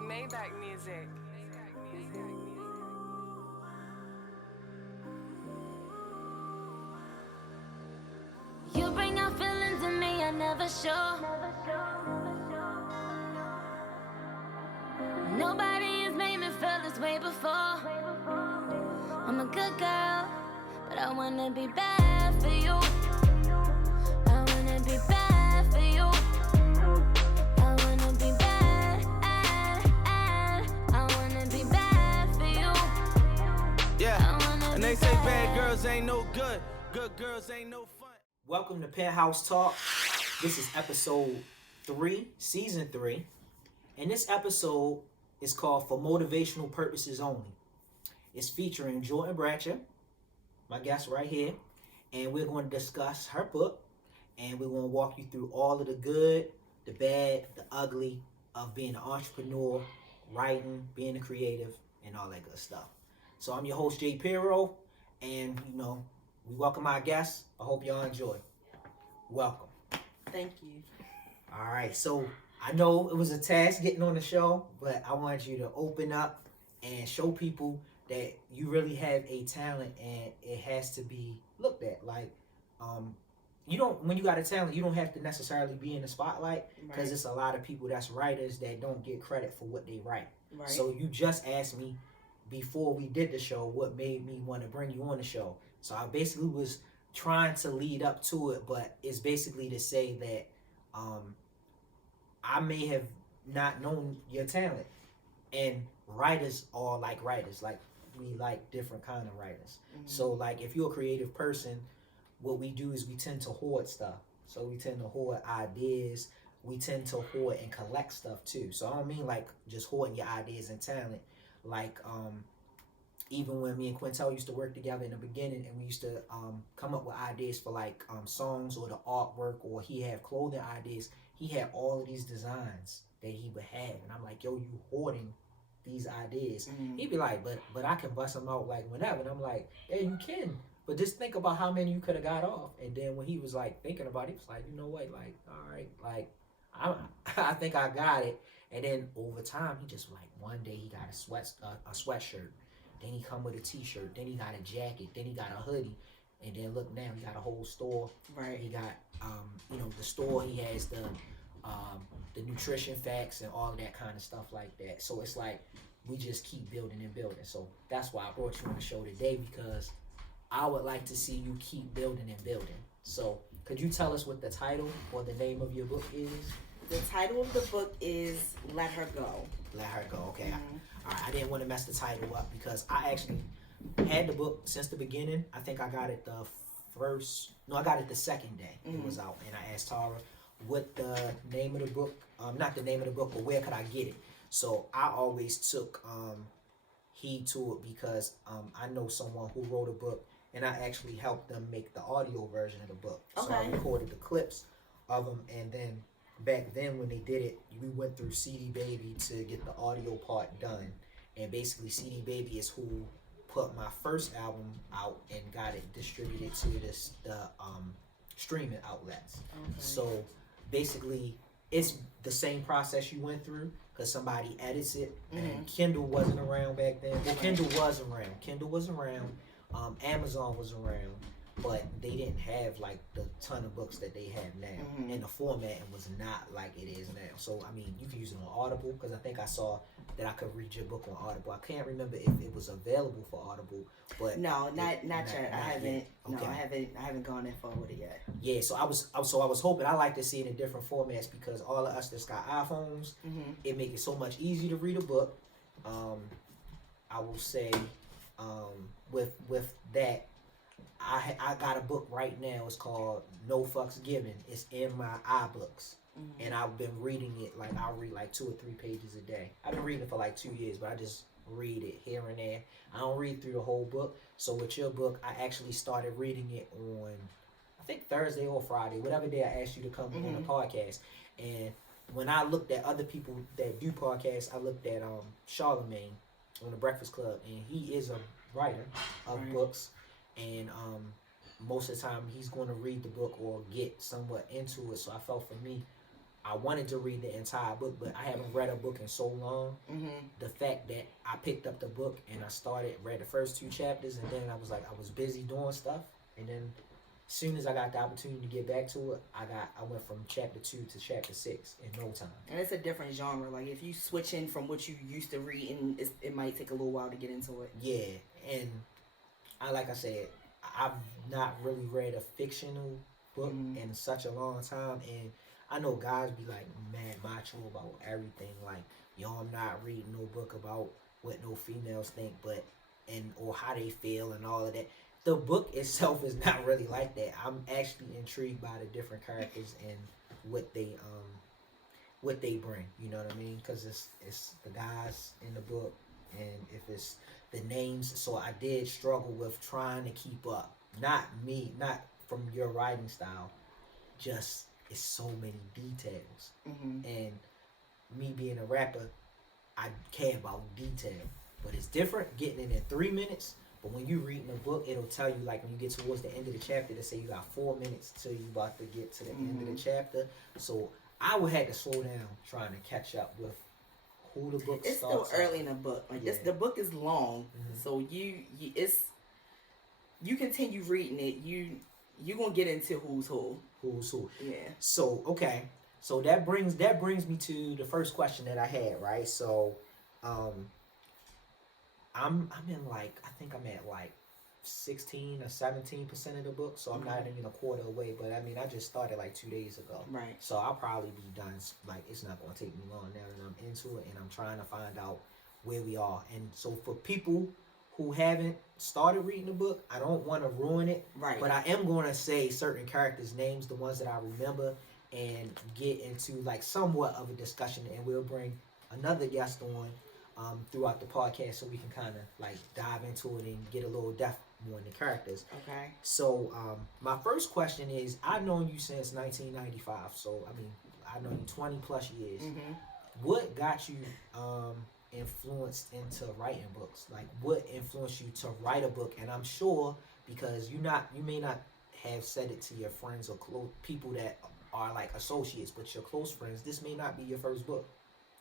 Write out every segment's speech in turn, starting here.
Maybach music. You bring out feelings in me I never show. Nobody has made me feel this way before. I'm a good girl, but I wanna be bad for you. I wanna be bad for you. I wanna be bad. I wanna be bad for you. Yeah, and they say bad girls ain't no good, good girls ain't no fun. Welcome to Penthouse Talk. This is episode 3, season 3. And this episode is called For Motivational Purposes Only. It's featuring Jordan Bratcher, my guest right here. And we're going to discuss her book. And we're going to walk you through all of the good, the bad, the ugly of being an entrepreneur, writing, being a creative, and all that good stuff. So I'm your host, Japiro. And, we welcome our guests. I hope y'all enjoy. Welcome. Thank you. All right. So I know it was a task getting on the show, but I want you to open up and show people that you really have a talent and it has to be looked at. Like, when you got a talent, you don't have to necessarily be in the spotlight because it's a lot of people that's writers that don't get credit for what they write. Right. So you just asked me before we did the show what made me want to bring you on the show. So I basically was trying to lead up to it, but it's basically to say that I may have not known your talent, and writers are like writers. Like, we like different kind of writers. Mm-hmm. So like if you're a creative person, what we do is we tend to hoard stuff. So we tend to hoard ideas. We tend to hoard and collect stuff too. So I don't mean like just hoarding your ideas and talent. Like even when me and Quintel used to work together in the beginning, and we used to come up with ideas for like songs or the artwork, or he had clothing ideas. He had all of these designs that he would have, and I'm like, yo, you hoarding these ideas. Mm-hmm. He'd be like, but I can bust them out like whenever. And I'm like, yeah, you can, but just think about how many you could have got off. And then when he was like thinking about it, he was like, you know what, like, all right, like I think I got it. And then over time, he just like one day he got a sweatshirt. Then he come with a t-shirt. Then he got a jacket. Then he got a hoodie. And then look now, he got a whole store. Right. He got, the store. He has the nutrition facts and all of that kind of stuff like that. So it's like we just keep building and building. So that's why I brought you on the show today, because I would like to see you keep building and building. So could you tell us what the title or the name of your book is? The title of the book is Let Her Go. Let Her Go. Okay. Mm-hmm. All right. I didn't want to mess the title up because I actually had the book since the beginning. I think I got it I got it the second day it was out, and I asked Tara what the name of the book, not the name of the book, but where could I get it? So I always took heed to it because I know someone who wrote a book, and I actually helped them make the audio version of the book. Okay. So I recorded the clips of them, and then back then when they did it, we went through CD Baby to get the audio part done. And basically CD Baby is who put my first album out and got it distributed to the streaming outlets. Okay. So basically it's the same process you went through, because somebody edits it. And Kindle wasn't around back then. Well, Kindle was around. Amazon was around, but they didn't have like the ton of books that they have now. And the format was not like it is now. So I mean, you can use it on Audible, because I think I saw that I could read your book on Audible. I can't remember if it was available for Audible, but not yet. I haven't. Okay. No, I haven't gone that far with it yet. Yeah, so I was hoping. I like to see it in different formats, because all of us that's got iPhones, it makes it so much easier to read a book. I will say, with that, I got a book right now. It's called No Fucks Given. It's in my iBooks. And I've been reading it. Like, I'll read like 2 or 3 pages a day. I've been reading it for like 2 years, but I just read it here and there. I don't read through the whole book. So with your book, I actually started reading it on, I think Thursday or Friday, whatever day I asked you to come on the podcast. And when I looked at other people that do podcasts, I looked at Charlemagne on the Breakfast Club, and he is a writer of books. And most of the time he's going to read the book or get somewhat into it. So I felt for me, I wanted to read the entire book, but I haven't read a book in so long. The fact that I picked up the book and I read the first 2 chapters, and then I was busy doing stuff, and then as soon as I got the opportunity to get back to it, I went from chapter 2 to chapter 6 in no time. And it's a different genre. Like if you switching from what you used to read, and it might take a little while to get into it. Yeah, and like I said, I've not really read a fictional book in such a long time, and I know guys be like mad macho about everything, like, yo, I'm not reading no book about what no females think, or how they feel and all of that. The book itself is not really like that. I'm actually intrigued by the different characters and what they bring. You know what I mean? Because it's the guys in the book, and if it's the names. So I did struggle with trying to keep up. Not from your writing style. Just it's so many details, and me being a rapper, I care about detail. But it's different getting it in 3 minutes. But when you reading a book, it'll tell you, like, when you get towards the end of the chapter, they say you got 4 minutes till you about to get to the end of the chapter. So I would have to slow down trying to catch up with who the book it's starts. It's still early in the book. Like the book is long, so you continue reading it. You gonna get into who's who. Who's who? Yeah. So okay. So that brings me to the first question that I had, right? So, I'm in like, I think I'm at like 16 or 17% of the book, so I'm not even a quarter away. But I mean, I just started like 2 days ago, right? So I'll probably be done. Like, it's not gonna take me long now that I'm into it, and I'm trying to find out where we are. And so for people who haven't started reading the book, I don't want to ruin it, right? But I am going to say certain characters' names, the ones that I remember, and get into like somewhat of a discussion, and we'll bring another guest on throughout the podcast so we can kind of like dive into it and get a little depth more in the characters. Okay. So my first question is, I've known you since 1995, so I mean, I've known you 20 plus years. What got you influenced into writing books? Like, what influenced you to write a book? And I'm sure, because you may not have said it to your friends or people that are like associates, but your close friends, this may not be your first book.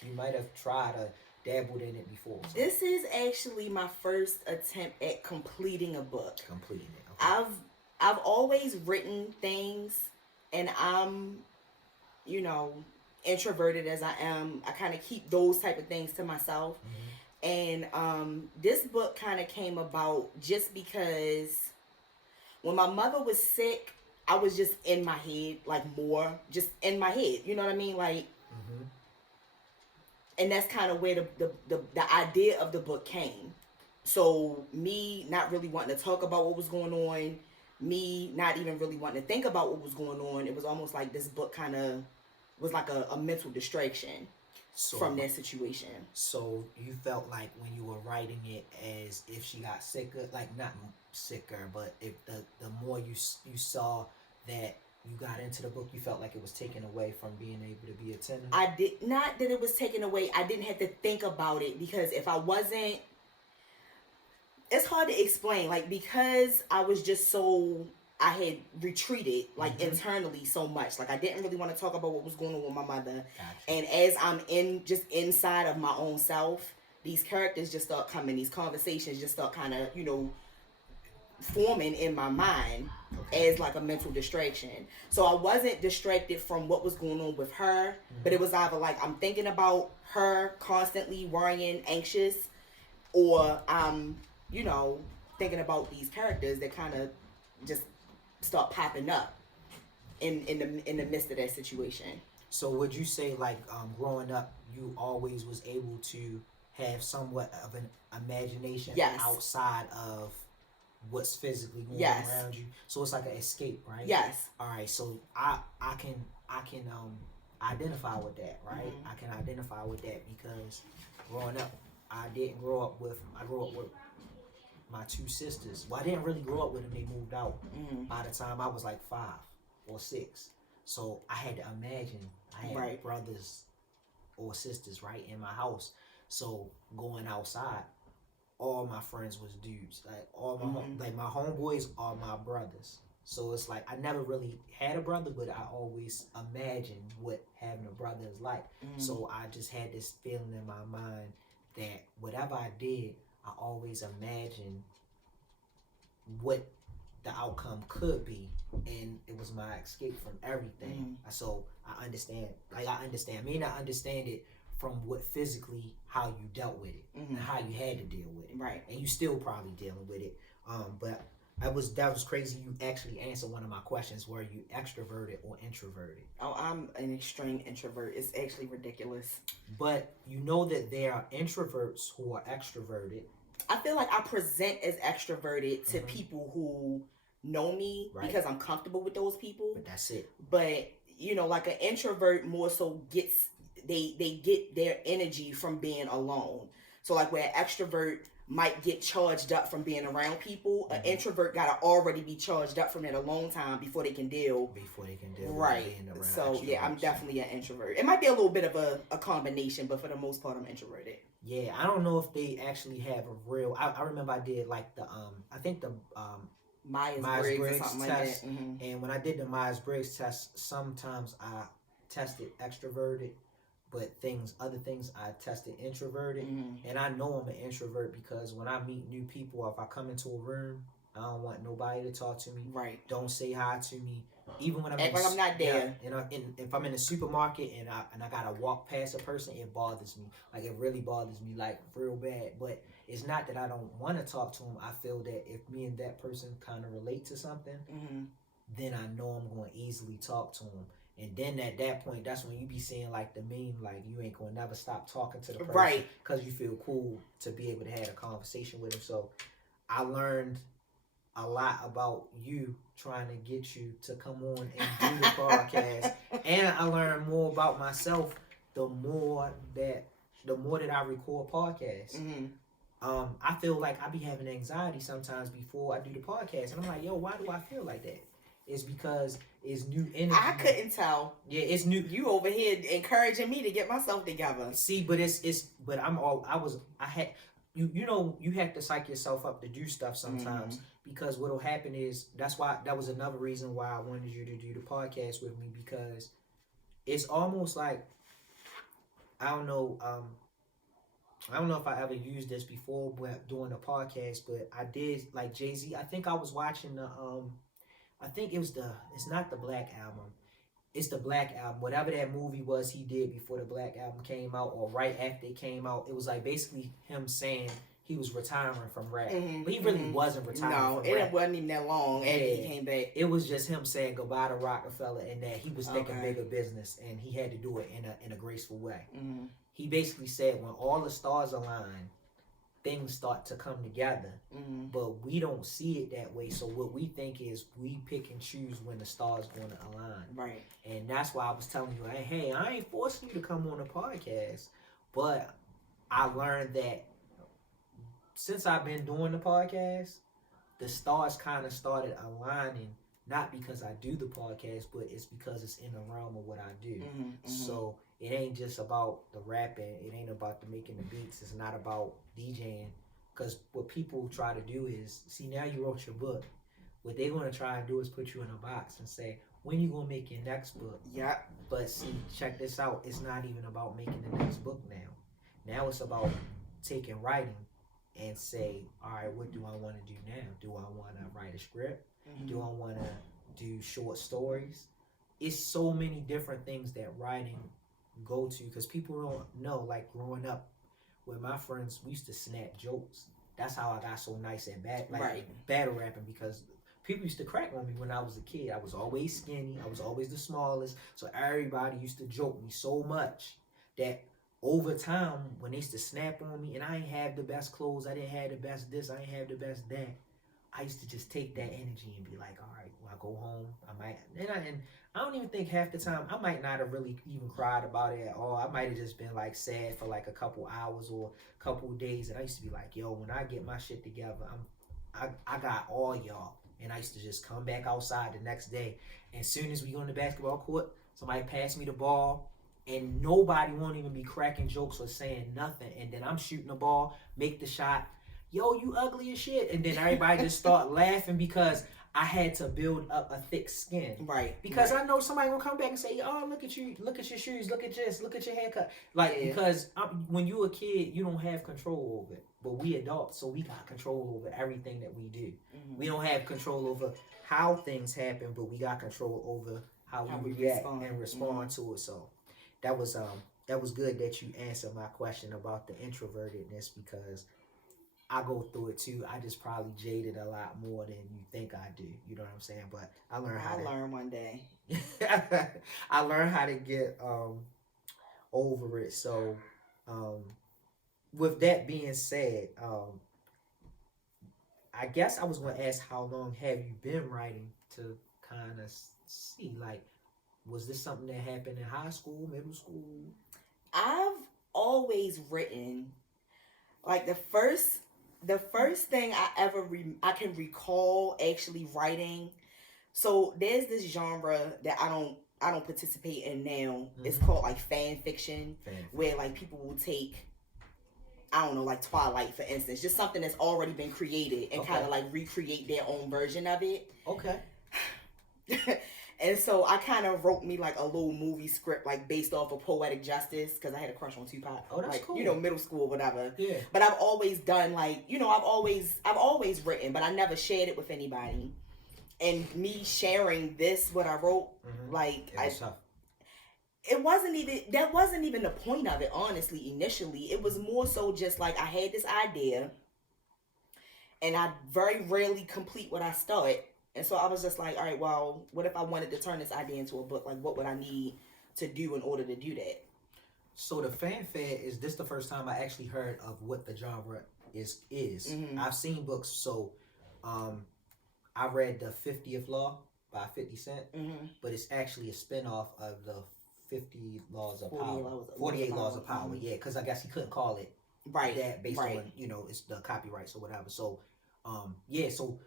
You might have tried to dabbled in it before. So. This is actually my first attempt at completing a book. Completing it. Okay. I've always written things, and I'm, introverted as I am, I kind of keep those type of things to myself. And this book kind of came about just because when my mother was sick, I was just in my head, like more just in my head. You know what I mean? Like, and that's kind of where the idea of the book came. So me not really wanting to talk about what was going on, me not even really wanting to think about what was going on, it was almost like this book kind of was like a mental distraction from that situation. So you felt like when you were writing it as if she got sicker, like not sicker, but if the more you saw that you got into the book, you felt like it was taken away from being able to be a tenor? I did not that it was taken away. I didn't have to think about it, because if I wasn't, it's hard to explain. Like, because I was just so, I had retreated like internally so much. Like, I didn't really want to talk about what was going on with my mother. Gotcha. And as I'm just inside of my own self, these characters just start coming. These conversations just start kind of, forming in my mind as like a mental distraction. So I wasn't distracted from what was going on with her, but it was either like I'm thinking about her constantly, worrying, anxious, or I'm, thinking about these characters that kind of just start popping up in the midst of that situation. So would you say, like, growing up, you always was able to have somewhat of an imagination outside of what's physically going around you? So it's like an escape, right? Yes. All right. So I can identify with that, right? I can identify with that because growing up, I grew up with my two sisters. Well, I didn't really grow up with them. They moved out by the time I was like 5 or 6. So I had to imagine I had brothers or sisters right in my house. So going outside, all my friends was dudes. Like all my my homeboys are my brothers. So it's like I never really had a brother, but I always imagined what having a brother is like. So I just had this feeling in my mind that whatever I did, I always imagined what the outcome could be, and it was my escape from everything. So I understand, like I understand it from what physically how you dealt with it and how you had to deal with it, right? And you still probably dealing with it. But that was crazy. You actually answered one of my questions. Were you extroverted or introverted? Oh, I'm an extreme introvert. It's actually ridiculous. But you know that there are introverts who are extroverted. I feel like I present as extroverted to people who know me because I'm comfortable with those people. But that's it. But you know, like an introvert more so gets they get their energy from being alone. So like where an extrovert might get charged up from being around people, an introvert gotta already be charged up from it a long time before they can deal. Right. With being around so yeah, I'm definitely an introvert. It might be a little bit of a combination, but for the most part I'm introverted. Yeah, I don't know if they actually have a real. I remember I did like the I think the Myers-Briggs test, like and when I did the Myers-Briggs test, sometimes I tested extroverted, but other things I tested introverted, and I know I'm an introvert because when I meet new people, if I come into a room, I don't want nobody to talk to me. Right. Don't say hi to me. Even when I'm not there. Yeah, and if I'm in the supermarket and I gotta walk past a person, it bothers me. Like it really bothers me, like real bad. But it's not that I don't want to talk to them. I feel that if me and that person kind of relate to something, then I know I'm going to easily talk to them. And then at that point, that's when you be seeing like the meme, like you ain't going to never stop talking to the person, right? Because you feel cool to be able to have a conversation with them. So I learned a lot about you, trying to get you to come on and do the podcast, and I learned more about myself the more that I record podcasts. I feel like I be having anxiety sometimes before I do the podcast, and I'm like, yo, why do I feel like that? It's because it's new energy. I couldn't tell. Yeah, it's new. You over here encouraging me to get myself together. See, but you know, you have to psych yourself up to do stuff sometimes, because what'll happen is that was another reason why I wanted you to do the podcast with me, because it's almost like, I don't know if I ever used this before doing the podcast, but I did, like Jay-Z. I think I was watching it's not the Black Album. It's the Black Album. Whatever that movie was he did before the Black Album came out, or right after it came out, it was like basically him saying he was retiring from rap. But he really wasn't retiring from rap. It wasn't even that long after he came back. It was just him saying goodbye to Rockefeller, and that he was thinking bigger business, and he had to do it in a graceful way. He basically said when all the stars align, things start to come together, but we don't see it that way. So what we think is we pick and choose when the stars going to align. Right. And that's why I was telling you, hey, I ain't forcing you to come on a podcast, but I learned that since I've been doing the podcast, the stars kind of started aligning, not because I do the podcast, but it's because it's in the realm of what I do. So it ain't just about the rapping. It ain't about the making the beats. It's not about DJing. Because what people try to do is, see, now you wrote your book. What they're going to try and do is put you in a box and say, when you going to make your next book? Yeah. But see, check this out. It's not even about making the next book now. Now it's about taking writing and say, all right, what do I want to do now? Do I want to write a script? Do I want to do short stories? It's so many different things that writing go to, because people don't know, like growing up with my friends, we used to snap jokes. That's how I got so nice at battle rapping, because people used to crack on me when I was a kid. I was always skinny. I was always the smallest. So everybody used to joke me so much that over time, when they used to snap on me, and I ain't have the best clothes, I didn't have the best this, I ain't have the best that, I used to just take that energy and be like, all right, when I go home, and I don't even think half the time, I might not have really even cried about it at all. I might have just been like sad for like a couple hours or a couple days. And I used to be like, yo, when I get my shit together, I got all y'all. And I used to just come back outside the next day. And as soon as we go on the basketball court, somebody pass me the ball, and nobody won't even be cracking jokes or saying nothing. And then I'm shooting the ball, make the shot. Yo, you ugly as shit. And then everybody just start laughing because I had to build up a thick skin. Right. Because I know somebody gonna come back and say, "Oh, look at you, look at your shoes, look at this, look at your haircut." Like, because when you a kid, you don't have control over it. But we adults, so we got control over everything that we do. We don't have control over how things happen, but we got control over how we react and respond to it. So that was good that you answered my question about the introvertedness, because I go through it too. I just probably jaded a lot more than you think I do. You know what I'm saying? But I learned how to learn one day. I learned how to get over it. So with that being said, I guess I was going to ask, how long have you been writing, to kind of see, like, was this something that happened in high school, middle school? I've always written. Like the first thing I can recall actually writing. So there's this genre that I don't participate in now. It's called like fan fiction, where like people will take, I don't know, like Twilight, for instance, just something that's already been created and kind of like recreate their own version of it. Okay. And so I kind of wrote me like a little movie script, like based off of Poetic Justice, because I had a crush on Tupac. Oh, that's like, cool. You know, middle school or whatever. Yeah. But I've always done like, you know, I've always written, but I never shared it with anybody. And me sharing this, what I wrote, like that wasn't even the point of it, honestly. Initially, it was more so just like I had this idea, and I very rarely complete what I start. And so I was just like, all right, well, what if I wanted to turn this idea into a book? Like, what would I need to do in order to do that? So the fanfare, is this the first time I actually heard of what the genre is? I've seen books. So I read The 50th Law by 50 Cent, but it's actually a spinoff of the 50 Laws of Power. 48 Laws of Power, yeah, because I guess he couldn't call it that based on, you know, it's the copyrights or whatever. So, yeah, so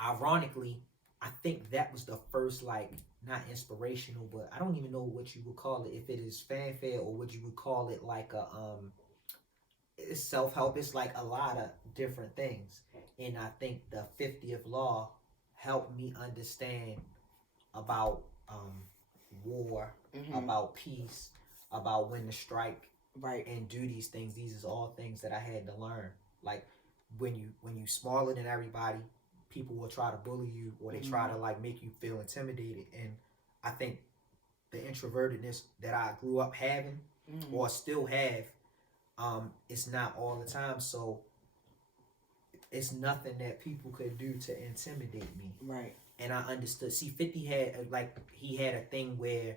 ironically, I think that was the first, like, not inspirational, but I don't even know what you would call it, if it is fanfare or what you would call it, like a it's self-help. It's like a lot of different things. And I think the 50th Law helped me understand about war, about peace, about when to strike, and do these things. These is all things that I had to learn. Like, when you smaller than everybody, people will try to bully you, or they try to like make you feel intimidated. And I think the introvertedness that I grew up having, or still have, it's not all the time. So it's nothing that people could do to intimidate me. Right. And I understood. See, 50 had he had a thing where,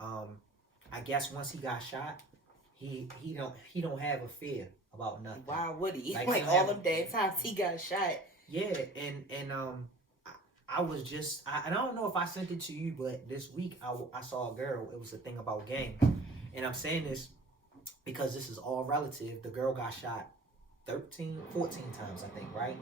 I guess once he got shot, he don't have a fear about nothing. Why would he? Like all them damn times he got shot. Yeah, and I was just, and I don't know if I sent it to you, but this week I saw a girl. It was a thing about gangs, and I'm saying this because this is all relative. The girl got shot 14 times, I think, right?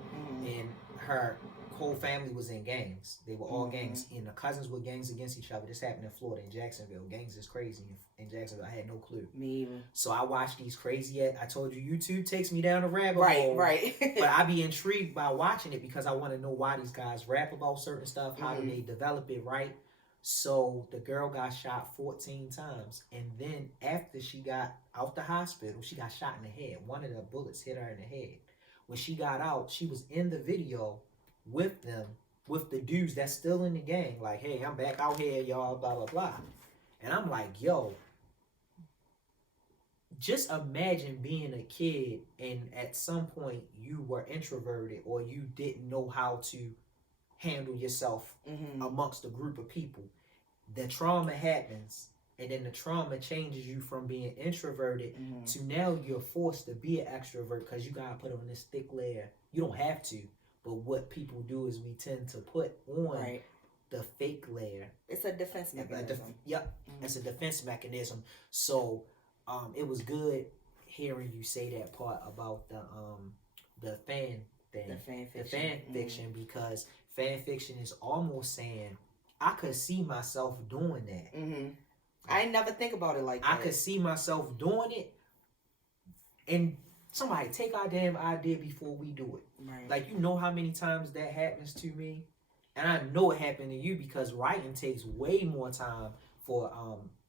And her whole family was in gangs. They were all gangs, and the cousins were gangs against each other. This happened in Florida, in Jacksonville. Gangs is crazy in Jacksonville. I had no clue. Me either. So I watched these crazy. I told you, YouTube takes me down a rabbit hole. Right. But I be intrigued by watching it because I want to know why these guys rap about certain stuff. How do they develop it, right? So the girl got shot 14 times, and then after she got out the hospital, she got shot in the head. One of the bullets hit her in the head. When she got out, she was in the video with them, with the dudes that's still in the gang, like, hey, I'm back out here, y'all, blah, blah, blah. And I'm like, yo, just imagine being a kid and at some point you were introverted or you didn't know how to handle yourself amongst a group of people. The trauma happens, and then the trauma changes you from being introverted to now you're forced to be an extrovert because you got to put on this thick layer. You don't have to. But what people do is we tend to put on the fake layer. It's a defense mechanism. It's a defense mechanism. So it was good hearing you say that part about the fan thing. The fan fiction, because fan fiction is almost saying, I could see myself doing that. I ain't never think about it like that. I could see myself doing it, and somebody take our damn idea before we do it. Right. Like, you know how many times that happens to me, And I know it happened to you because writing takes way more time for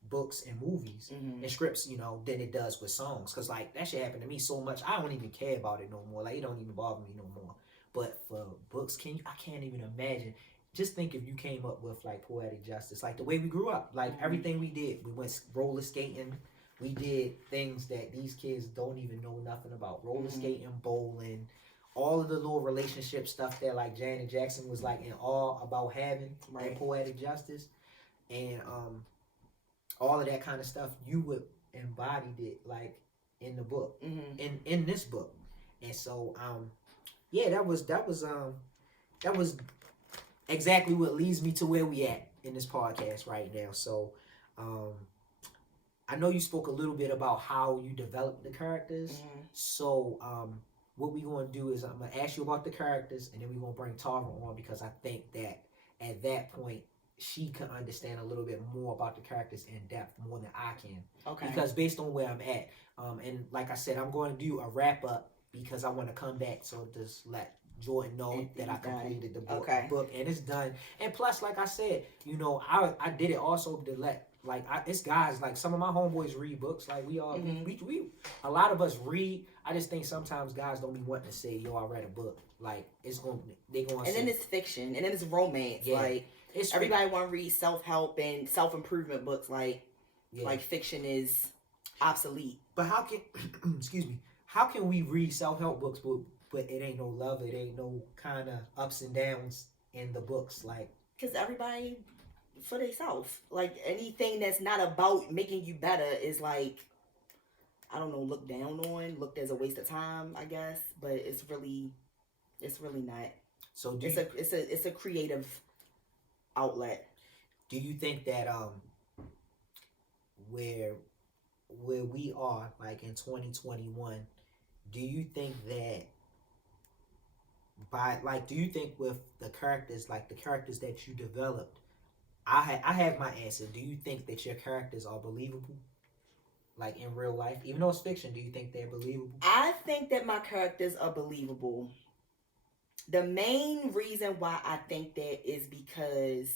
books and movies and scripts, you know, than it does with songs. Cause like that shit happened to me so much, I don't even care about it no more. Like it don't even bother me no more. But for books, I can't even imagine. Just think if you came up with like Poetic Justice, like the way we grew up, like everything we did. We went roller skating. We did things that these kids don't even know nothing about. Roller skating, bowling, all of the little relationship stuff that like Janet Jackson was like in awe about having in Poetic Justice. And all of that kind of stuff, you would embodied it like in the book, in this book. And so yeah, that was exactly what leads me to where we at in this podcast right now. So I know you spoke a little bit about how you developed the characters. So what we're going to do is I'm going to ask you about the characters, and then we're going to bring Tara on because I think that at that point she can understand a little bit more about the characters in depth more than I can. Okay. Because based on where I'm at, and like I said, I'm going to do a wrap up because I want to come back, so just let Jordan know that I completed the book and it's done. And plus, like I said, you know, I did it also to let it's guys like some of my homeboys read books. Like we all we a lot of us read. I just think sometimes guys don't be wanting to say, yo, I read a book. Like they going and then it's fiction and then it's romance. Yeah. Like it's everybody want to read self-help and self-improvement books. Like fiction is obsolete. But how can excuse me, how can we read self-help books but it ain't no love, it ain't no kind of ups and downs in the books? Like, because everybody for themselves, like anything that's not about making you better is like, I don't know, looked down on, looked as a waste of time, I guess. But it's really not. So it's a creative outlet. Do you think that where we are, like in 2021, do you think that do you think with the characters, like the characters that you developed, I have my answer. Do you think that your characters are believable? Like in real life? Even though it's fiction, do you think they're believable? I think that my characters are believable. The main reason why I think that is because,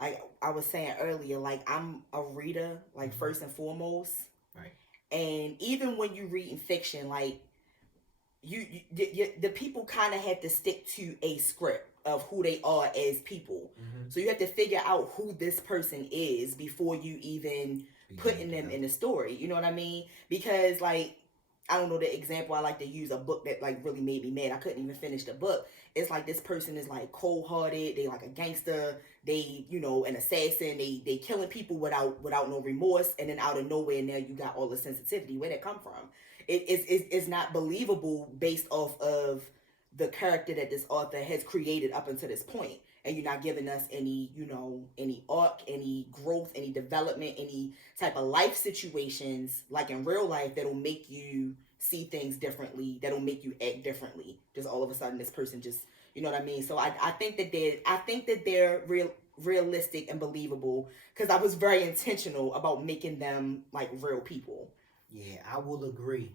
like I was saying earlier, like I'm a reader, like first and foremost. Right. And even when you read in fiction, like the people kind of have to stick to a script of who they are as people. So you have to figure out who this person is before you even putting them in the story. You know what I mean? Because like, I don't know the example I like to use, a book that like really made me mad. I couldn't even finish the book. It's like this person is like cold-hearted. They like a gangster. They, you know, an assassin. They killing people without no remorse. And then out of nowhere, now you got all the sensitivity. Where'd that come from? It's not believable based off of the character that this author has created up until this point. And you're not giving us any, you know, any arc, any growth, any development, any type of life situations like in real life that'll make you see things differently, that'll make you act differently. Just all of a sudden this person just, you know what I mean? So I think that they're realistic and believable because I was very intentional about making them like real people. Yeah, I will agree.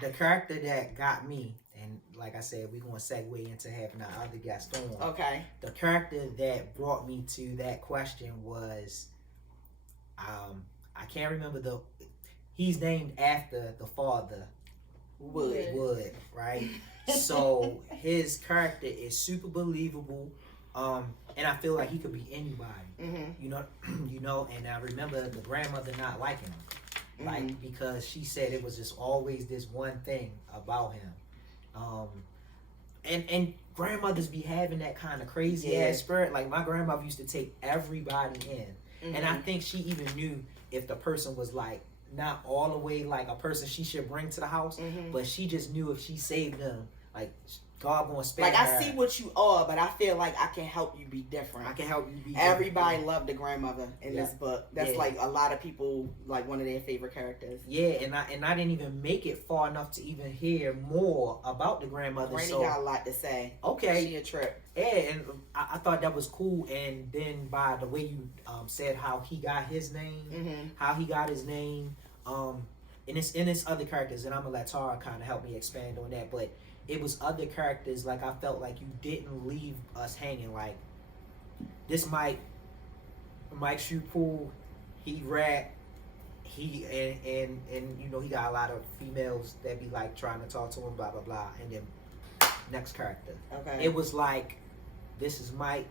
The character that got me, and like I said, we're going to segue into having our other guest on. Okay. The character that brought me to that question was, I can't remember he's named after the father, Wood, right? So his character is super believable, and I feel like he could be anybody, you know, and I remember the grandmother not liking him. Like, because she said it was just always this one thing about him. And grandmothers be having that kind of crazy ass spirit. Like, my grandmother used to take everybody in. And I think she even knew if the person was like, not all the way like a person she should bring to the house, but she just knew if she saved them, like, God gonna spare her. Like, I see what you are, but I feel like I can help you be different. I can help you be Everybody loved the grandmother in this book. That's like a lot of people, like one of their favorite characters. Yeah, and I didn't even make it far enough to even hear more about the grandmother. Granny got a lot to say. Okay. She a trip. Yeah, and I thought that was cool. And then by the way you said how he got his name, and it's other characters, and I'm gonna let Tara kind of help me expand on that. But it was other characters, like, I felt like you didn't leave us hanging. Like, this Mike shoot pool, he rap, he and you know, he got a lot of females that be like trying to talk to him, blah blah blah, and then next character. Okay. It was like, this is Mike,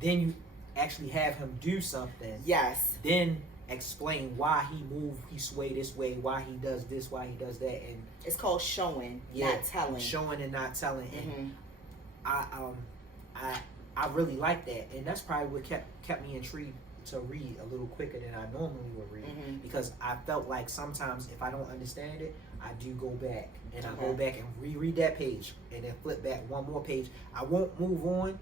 then you actually have him do something. Yes. Then explain why he moved, he sway this way, why he does this, why he does that, and it's called showing, not telling. Showing and not telling. Mm-hmm. And I really like that, and that's probably what kept me intrigued to read a little quicker than I normally would read, because I felt like sometimes if I don't understand it, I do go back and I go back and reread that page and then flip back one more page. I won't move on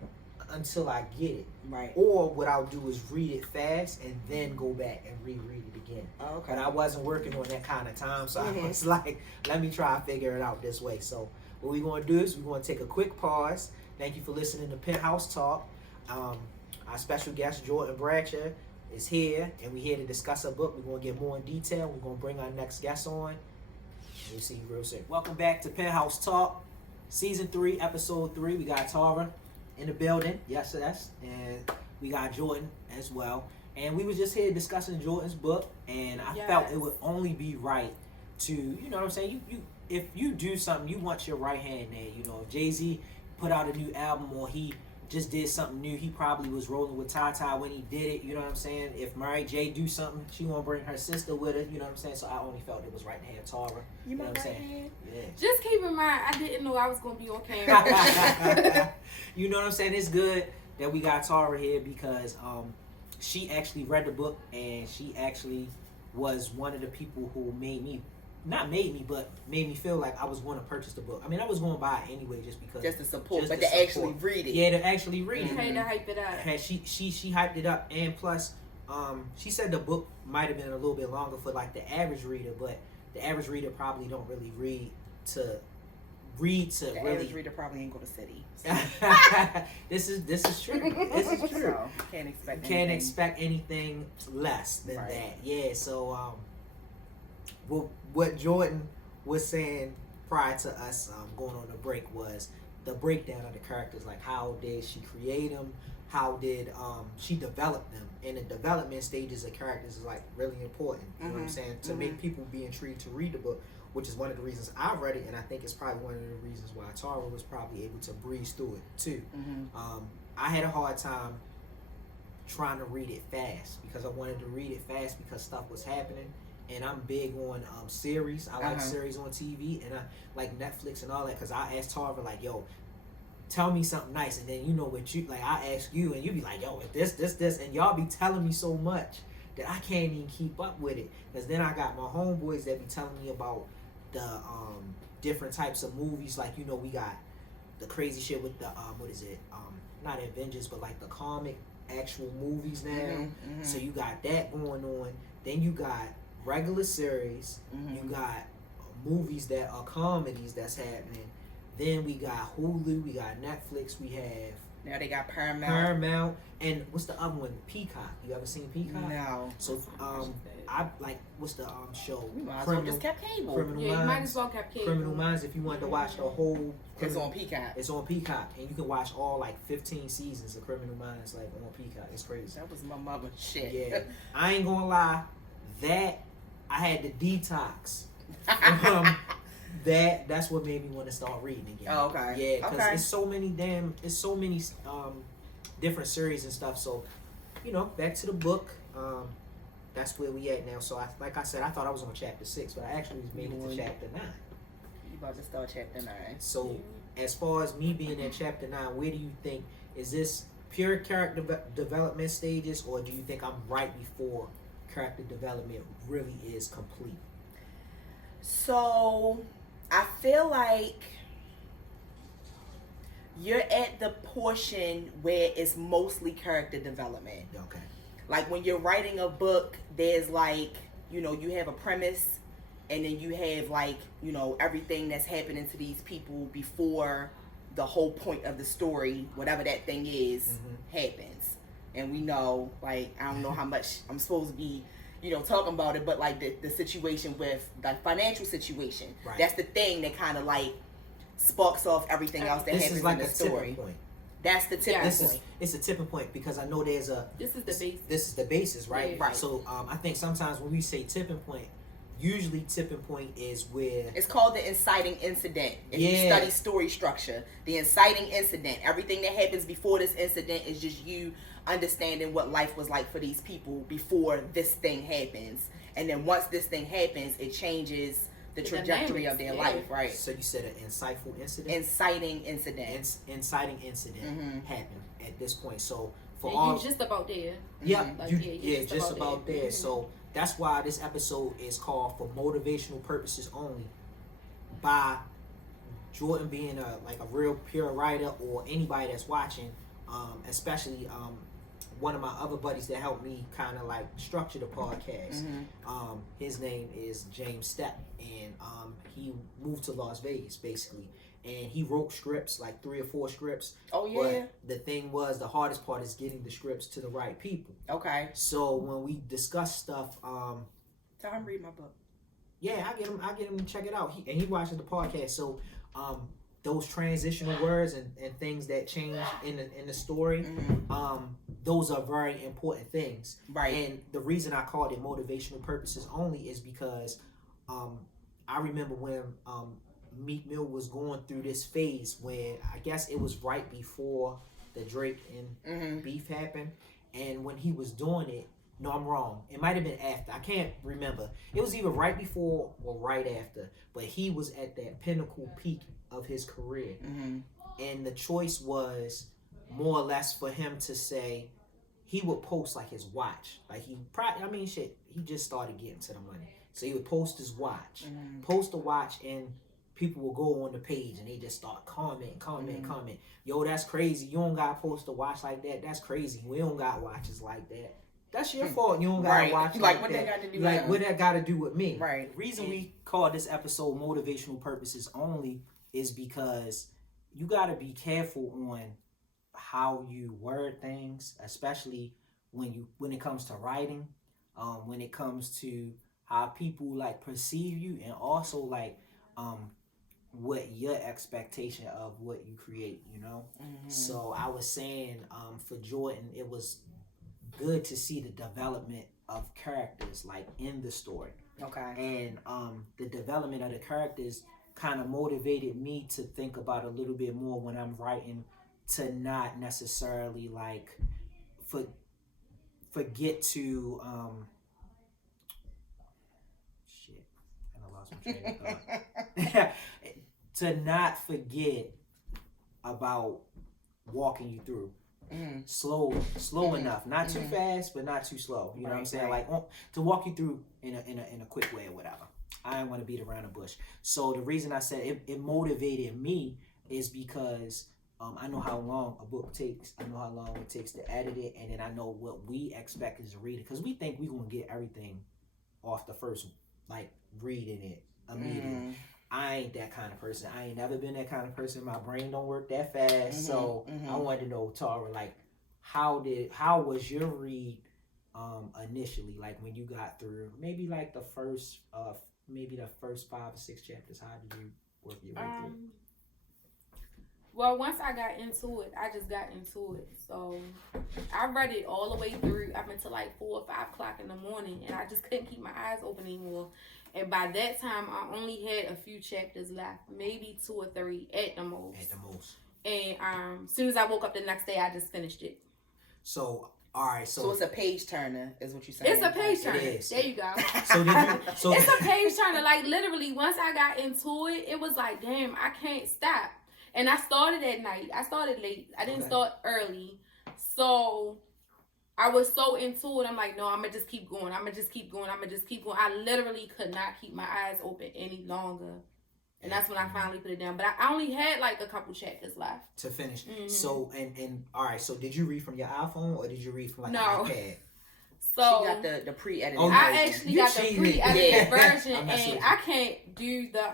until I get it. Right. Or what I'll do is read it fast and then go back and reread it again. Oh, okay. But I wasn't working on that kind of time, so I was like, let me try to figure it out this way. So what we're going to do is we're going to take a quick pause. Thank you for listening to Penthouse Talk. Our special guest, Jordan Bradshaw, is here, and we're here to discuss a book. We're going to get more in detail. We're going to bring our next guest on. We'll see you real soon. Welcome back to Penthouse Talk, Season 3, Episode 3. We got Tara in the building. Yes, and we got Jordan as well. And we was just here discussing Jordan's book, and I felt it would only be right to, you know what I'm saying? You if you do something, you want your right hand there. You know, if Jay-Z put out a new album or he just did something new, he probably was rolling with Tata when he did it, you know what I'm saying? If Mary J do something, she won't bring her sister with her, you know what I'm saying? So I only felt it was right to have Tara. You know what I'm saying? Yeah. Just keep in mind, I didn't know I was going to be on camera. You know what I'm saying? It's good that we got Tara here because she actually read the book, and she actually was one of the people who made me feel like I was going to purchase the book. I mean, I was going to buy it anyway just because. Just to support, but to actually read it. Yeah, to actually read it. You had to hype it up. She hyped it up, and plus, she said the book might have been a little bit longer for like the average reader, but the average reader probably don't really read to the really. Average reader probably ain't go to city. So. This is true. This is true. So, can't expect anything less than right. that. Yeah. So what Jordan was saying prior to us going on the break was the breakdown of the characters. Like, how did she create them? How did she develop them? And the development stages of characters is like really important. You know what I'm saying? To make people be intrigued to read the book, which is one of the reasons I read it, and I think it's probably one of the reasons why Tara was probably able to breeze through it too. I had a hard time trying to read it fast because I wanted to read it fast because stuff was happening. And I'm big on series. I like series on TV, and I like Netflix and all that. Cause I asked Tara like, "Yo, tell me something nice," and then you know what you like. I ask you, and you be like, "Yo, this," and y'all be telling me so much that I can't even keep up with it. Cause then I got my homeboys that be telling me about the different types of movies. Like, you know, we got the crazy shit with the what is it? Not Avengers, but like the comic actual movies now. So you got that going on. Then you got regular series, you got movies that are comedies that's happening. Then we got Hulu, we got Netflix, we have now they got Paramount, and what's the other one? Peacock. You ever seen Peacock? No. So I like, what's the show? You might as well just kept cable. Criminal Yeah, Minds. you might as well kept cable. Criminal Minds. If you wanted to watch the whole, it's on Peacock. It's on Peacock, and you can watch all like 15 seasons of Criminal Minds like on Peacock. It's crazy. That was my mother's shit. Yeah, I ain't gonna lie. That I had to detox. That's what made me want to start reading again. Oh, okay. Yeah, because it's so many different series and stuff. So, you know, back to the book. That's where we at now. So, like I said, I thought I was on chapter 6, but I actually made it to chapter 9. You about to start chapter 9. So, as far as me being at chapter 9, where do you think, is this pure character development stages, or do you think I'm right before character development really is complete? So I feel like you're at the portion where it's mostly character development. Okay. Like when you're writing a book, there's like, you know, you have a premise, and then you have like, you know, everything that's happening to these people before the whole point of the story, whatever that thing is, happens. And we know, like, I don't know how much I'm supposed to be, you know, talking about it, but like the situation with the financial situation, right. That's the thing that kind of like sparks off everything else that This happens is like in the a story. tipping point. That's the tipping point. It's a tipping point because I know there's a. This is the basis. This is the basis, right? Yeah. Right. So I think sometimes when we say tipping point, usually tipping point is where It's called the inciting incident. If you Yeah. study story structure, the inciting incident, everything that happens before this incident is just you understanding what life was like for these people before this thing happens. And then once this thing happens, it changes the trajectory of their dynamics, life, right? So you said an insightful incident. Inciting incident. Inciting incident Mhm. happened at this point. So for And all you just about there. yeah, Like, you, yeah, yeah, just about there. Mhm. So that's why this episode is called For Motivational Purposes Only, by Jordan being a real pure writer, or anybody that's watching, especially one of my other buddies that helped me kind of like structure the podcast. Mhm. His name is James Stepp, and he moved to Las Vegas basically, and he wrote scripts, like 3 or 4 scripts. Oh, yeah. But the thing was, the hardest part is getting the scripts to the right people. Okay. So when we discuss stuff, Tell him read my book. yeah, I get him to check it out. He watches the podcast. So those transitional words and things that change in the story, Mhm. those are very important things. Right. And the reason I called it motivational purposes only is because I remember when Meek Mill was going through this phase when I guess it was right before the Drake and Mhm. beef happened, and when he was doing it, no, I'm wrong. It might have been after. I can't remember. It was either right before or right after, but he was at that pinnacle peak of his career, Mhm. and the choice was more or less for him to say he would post like his watch, like he just started getting to the money, so he would post his watch, Mhm. post the watch, and people will go on the page and they just start comment. Yo, that's crazy. You don't gotta post a watch like that. That's crazy. We don't got watches like that. That's your fault. You don't gotta Right. watch Like, like what that. that got to do Like, with what that got to do with me? Right. The reason we call this episode Motivational Purposes Only is because you got to be careful on how you word things, especially when it comes to writing, when it comes to how people like perceive you, and also like what your expectation of what you create, you know. Mhm. So I was saying, for Jordan, it was good to see the development of characters like in the story, Okay. and the development of the characters kind of motivated me to think about a little bit more when I'm writing, to not necessarily like forget to shit, I lost my train of thought. To not forget about walking you through. Mhm. Slow Mhm. enough, not too Mhm. fast, but not too slow. You know what I'm Right, saying? right. Like to walk you through in a quick way or whatever. I didn't want to beat around the bush. So the reason I said it motivated me is because I know how long a book takes. I know how long it takes to edit it, and then I know what we expect as a reader, because we think we're gonna get everything off the first like reading it immediately. Mhm. I ain't that kind of person. I ain't never been that kind of person. My brain don't work that fast. So mhm. I wanted to know, Tara, like how was your read initially, like when you got through maybe like the first 5 or 6 chapters? How did you work your way through? Well, once I got into it, I just got into it. So I read it all the way through up until like 4 or 5 o'clock in the morning, and I just couldn't keep my eyes open anymore. And by that time, I only had a few chapters left, maybe 2 or 3 at the most. And as soon as I woke up the next day, I just finished it. So all right, So it's a page turner, is what you're saying? It's a page turner. It is. There you go. So It's a page turner. Like literally, once I got into it, it was like, damn, I can't stop. And I started at night. I started late. I didn't start early. So I was so into it. I'm like, no, I'm going to just keep going. I'm going to just keep going. I literally could not keep my eyes open any longer. And that's when I finally put it down. But I only had like a couple chapters left to finish. Mm-hmm. So, and all right, so did you read from your iPhone or did you read from like No. an iPad? So she got the pre-edited. Oh, I yeah. actually You got the cheated. pre-edited Yeah. version, I'm messing and with you. I can't do the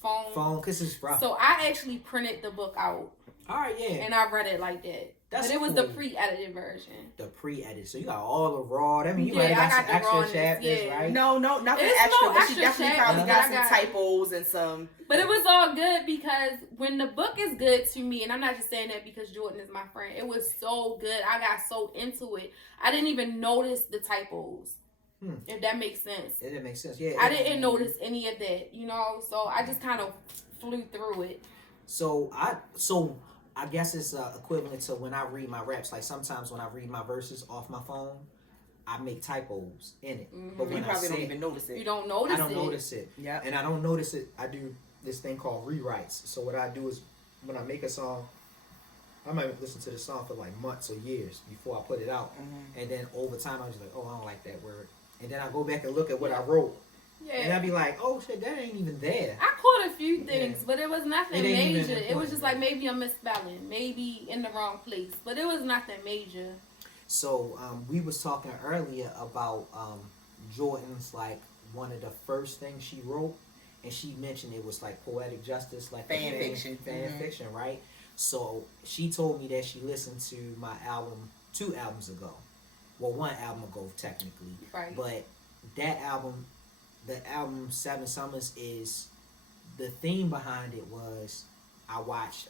phone. Phone, because it's rough. So I actually printed the book out, All right, yeah. and I read it like that. That's but it was cool. the pre-edited version. The pre-edit. So you got all the raw. I mean, you Yeah, might have I got some got the extra rawness, chapters, yeah. right? No, nothing It's extra, no but she extra definitely chapters, probably but got I some got- typos and some. But it was all good because when the book is good to me, and I'm not just saying that because Jordan is my friend, it was so good. I got so into it. I didn't even notice the typos. If that makes sense. It makes sense. Yeah. I didn't notice any of that, you know, so I just kind of flew through it. So I guess it's equivalent to when I read my raps. Like sometimes when I read my verses off my phone, I make typos in it. Mm-hmm. But when You probably I don't say even notice it. You don't notice it. I don't notice it. Yeah. And I don't notice it. I do this thing called rewrites. So what I do is when I make a song, I might listen to the song for like months or years before I put it out. Mm-hmm. And then over time, I'm just like, oh, I don't like that word. And then I go back and look at what I wrote. Yeah. And I be like, oh shit, that ain't even there. I caught a few things, Yeah. but it was nothing It ain't even major. It was important. just like maybe a misspelling, maybe in the wrong place, but it was nothing major. So we was talking earlier about Jordan's like one of the first things she wrote, and she mentioned it was like Poetic Justice, like Fan fiction. fan fiction, right? So she told me that she listened to my album 2 albums ago. Well, 1 album ago technically, Right. but that album, the album 7 Summers, is the theme behind it was I watched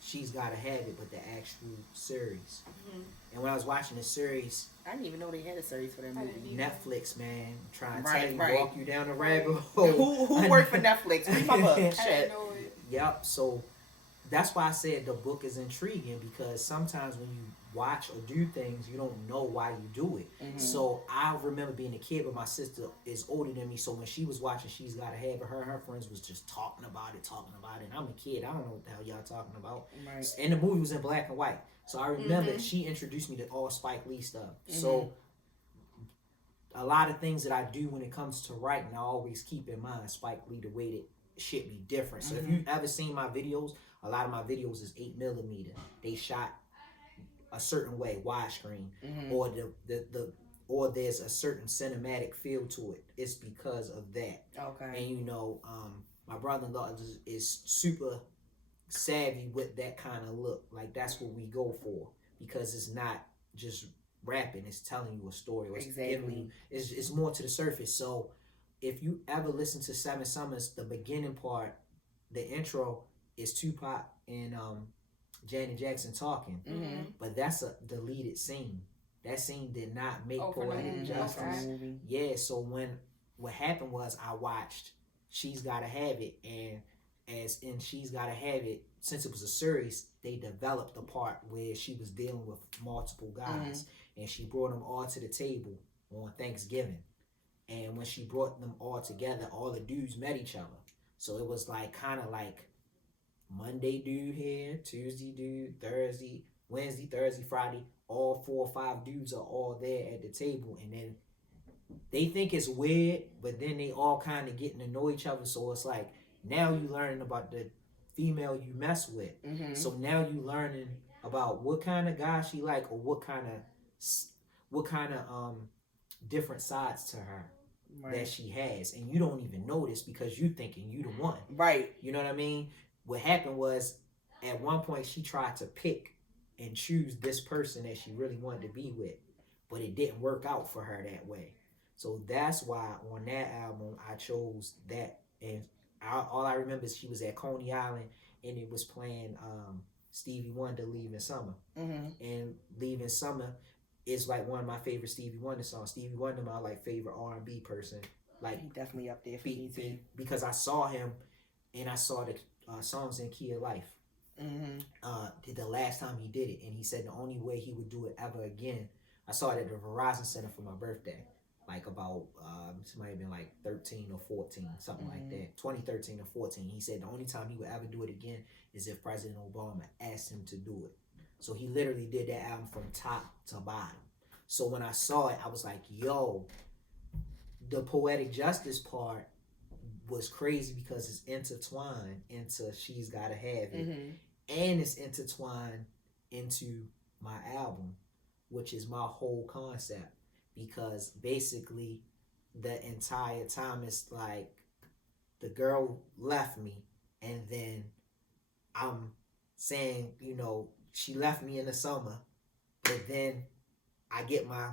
She's Gotta Have It, but the actual series. Mm-hmm. And when I was watching the series, I didn't even know they had a series for that I movie. didn't either. Netflix, man, trying to Right, tell you, right. walk you down the rabbit hole. Who worked for Netflix? Read my book. I didn't Shit. know it. Yep. So that's why I said the book is intriguing, because sometimes when you watch or do things, you don't know why you do it. Mm-hmm. So I remember being a kid, but my sister is older than me. So when she was watching She's Gotta Have It, her and her friends was just talking about it. And I'm a kid. I don't know what the hell y'all talking about. Right. And the movie was in black and white. So I remember Mhm. she introduced me to all Spike Lee stuff. So a lot of things that I do when it comes to writing, I always keep in mind Spike Lee, the way that shit be different. So if you've ever seen my videos, a lot of my videos is 8mm. They shot a certain way, widescreen, or or there's a certain cinematic feel to it. It's because of that. Okay. And you know, my brother-in-law is super savvy with that kind of look. Like that's what we go for, because it's not just rapping, it's telling you a story. It's giving you, it's more to the surface. So if you ever listen to 7 Summers, the beginning part, the intro is Tupac and Janet Jackson talking, but that's a deleted scene. That scene did not make for the Poetic movie, Justice. okay. Yeah, so what happened was I watched She's Gotta Have It, and as in She's Gotta Have It, since it was a series, they developed the part where she was dealing with multiple guys, and she brought them all to the table on Thanksgiving. And when she brought them all together, all the dudes met each other. So it was like kind of like Monday dude here, Tuesday dude, Thursday, Wednesday, Thursday, Friday. All 4 or 5 dudes are all there at the table, and then they think it's weird, but then they all kind of getting to know each other. So it's like now you learning about the female you mess with. So now you learning about what kind of guy she like, or what kind of different sides to her that she has, and you don't even notice because you thinking you the one. Right. You know what I mean? What happened was at one point she tried to pick and choose this person that she really wanted to be with, but it didn't work out for her that way. So that's why on that album I chose that, and all I remember is she was at Coney Island and it was playing Stevie Wonder, Leaving Summer. And Leaving Summer is like one of my favorite Stevie Wonder songs. Stevie Wonder, my like favorite R&B person. Like He definitely up there for me too. because I saw him and I saw the songs in Key of Life. The last time he did it, and he said the only way he would do it ever again. I saw it at the Verizon Center for my birthday, like about it might have been like 13 or 14, something like that, 2013 or 14. He said the only time he would ever do it again is if President Obama asked him to do it. So he literally did that album from top to bottom. So when I saw it, I was like, yo, the Poetic Justice part was crazy because it's intertwined into She's Gotta Have It, and it's intertwined into my album, which is my whole concept, because basically the entire time it's like the girl left me, and then I'm saying, you know, she left me in the summer, but then I get my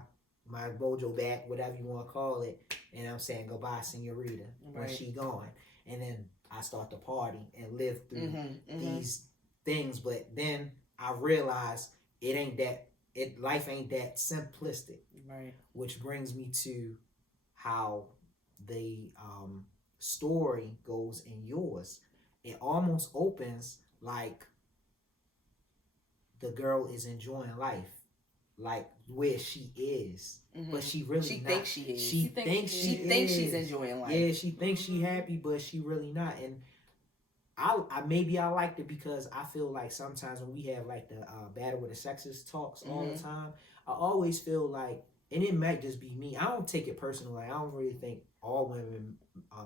mojo back, whatever you want to call it, and I'm saying goodbye, senorita, when she gone, and then I start to party and live through these things. But then I realize life ain't that simplistic, right? Which brings me to how the story goes in yours. It almost opens like the girl is enjoying life, like where she is, but she really thinks she is. She thinks she's enjoying life. Yeah, she thinks she happy, but she really not. And I liked it because I feel like sometimes when we have like the battle with the sexist talks all the time, I always feel like, and it might just be me, I don't take it personal. Like, I don't really think all women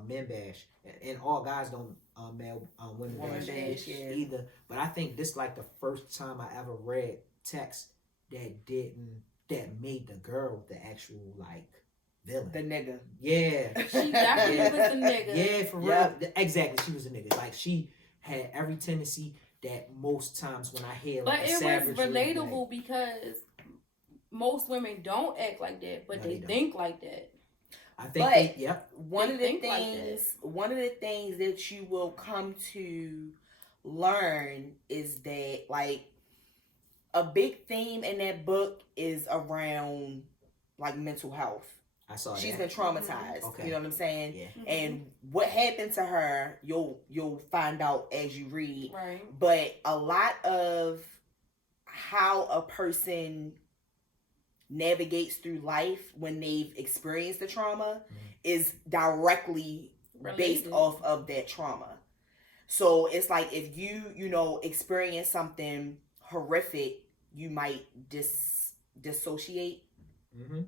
men bash, and all guys don't women bash either. But I think this like the first time I ever read text that made the girl the actual like villain. The nigga. Yeah. She definitely was the nigga. Yeah, for real. Exactly. She was a nigga. Like, she had every tendency that most times when I hear like but a savage, it was relatable because most women don't act like that, but they think like that. I think one of the things that you will come to learn is that like a big theme in that book is around like mental health. I saw She's been traumatized. Okay. You know what I'm saying? Yeah. And what happened to her, you'll find out as you read. Right. But a lot of how a person navigates through life when they've experienced the trauma is directly based off of that trauma. So it's like if you experience something horrific, you might dissociate.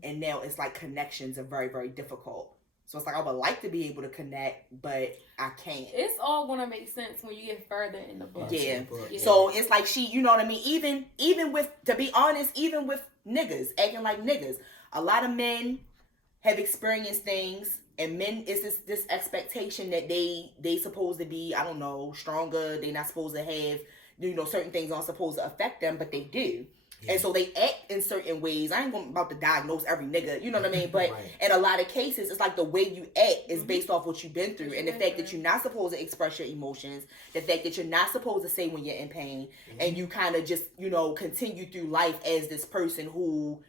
And now it's like connections are very, very difficult. So it's like I would like to be able to connect, but I can't. It's all gonna make sense when you get further in the book. Yeah. So it's like she, you know what I mean? Even with, to be honest, even with niggas acting like niggas, a lot of men have experienced things, and men is this expectation that they supposed to be, I don't know, stronger. They not supposed to have, certain things aren't supposed to affect them, but they do. Yeah. And so they act in certain ways. I ain't about to diagnose every nigga, you know what I mean? But in a lot of cases, it's like the way you act is based off what you've been through. And the fact that you're not supposed to express your emotions, the fact that you're not supposed to say when you're in pain, and you kind of just, continue through life as this person who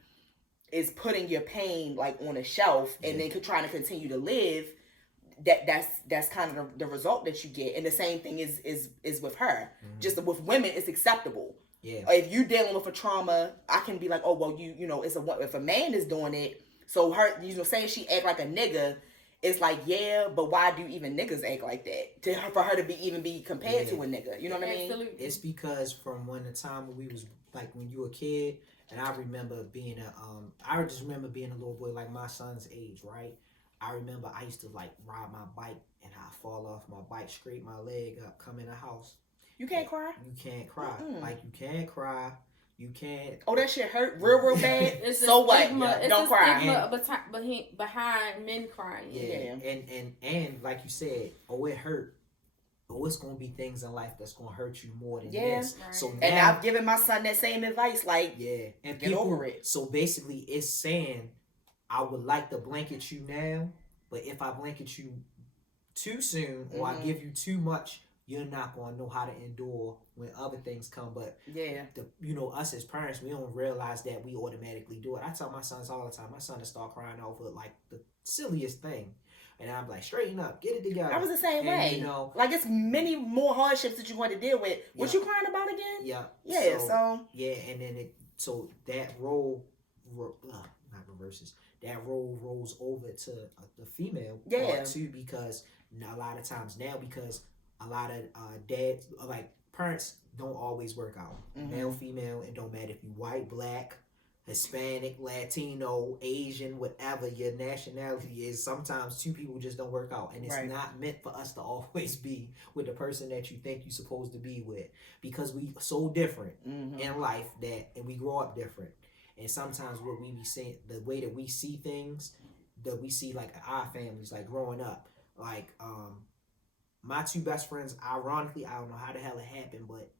is putting your pain like on a shelf and then trying to continue to live. That's kind of the result that you get. And the same thing is with her. Just with women, it's acceptable. Yeah. If you dealing with a trauma, I can be like, oh well, if a man is doing it, so her, saying she act like a nigga, it's like, yeah, but why do even niggas act like that? For her to be compared to a nigga, you know what I mean? Absolutely. It's because from the time when we was like when you were a kid, and I remember being I just remember being a little boy like my son's age, right? I remember I used to like ride my bike and I fall off my bike, scrape my leg up, come in the house. You can't cry? You can't cry. Like, you can't cry. You can't. Oh, that shit hurt real bad? So what? Stigma, don't cry. Stigma behind men crying. Yeah. And like you said, it hurt. But it's going to be things in life that's going to hurt you more than this. Right. So now, and I've given my son that same advice. Like, and get over it. So basically, it's saying, I would like to blanket you now, but if I blanket you too soon or I give you too much, you're not going to know how to endure when other things come. But us as parents, we don't realize that we automatically do it. I tell my sons all the time. My son will start crying over like the silliest thing, and I'm like, straighten up, get it together. I was the same way. Like it's many more hardships that you're going to deal with. What you crying about again? Yeah. And then that role, not reverses. That role rolls over to the female part too, because a lot of times now, because a lot of dads, like parents, don't always work out. Male, female, it don't matter if you white, black, Hispanic, Latino, Asian, whatever your nationality is. Sometimes two people just don't work out, and it's not meant for us to always be with the person that you think you're supposed to be with, because we so different in life and we grow up different. And sometimes what we be saying, the way that we see things, that we see like our families, like growing up, like my two best friends, ironically, I don't know how the hell it happened, but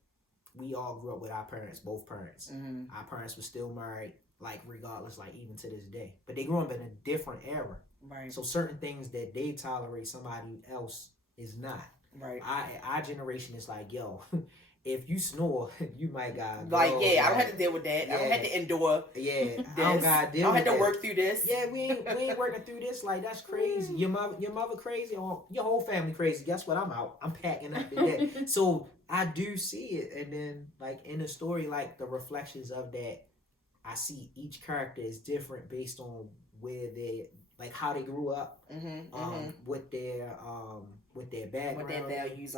we all grew up with our parents, both parents. Mm-hmm. Our parents were still married, like regardless, like even to this day. But they grew up in a different era. Right. So certain things that they tolerate, somebody else is not. Right. Our generation is like, yo, if you snore, you might got like, yeah, I don't have to deal with that. I don't have to endure. Yeah, this. I don't gotta deal. I don't have to that. work through this. Yeah, we ain't working through this. Like, that's crazy. Your mother crazy, or your whole family crazy. Guess what? I'm out. I'm packing up today. So I do see it, and then like in the story, like the reflections of that, I see each character is different based on where they, like how they grew up, what their background, what their values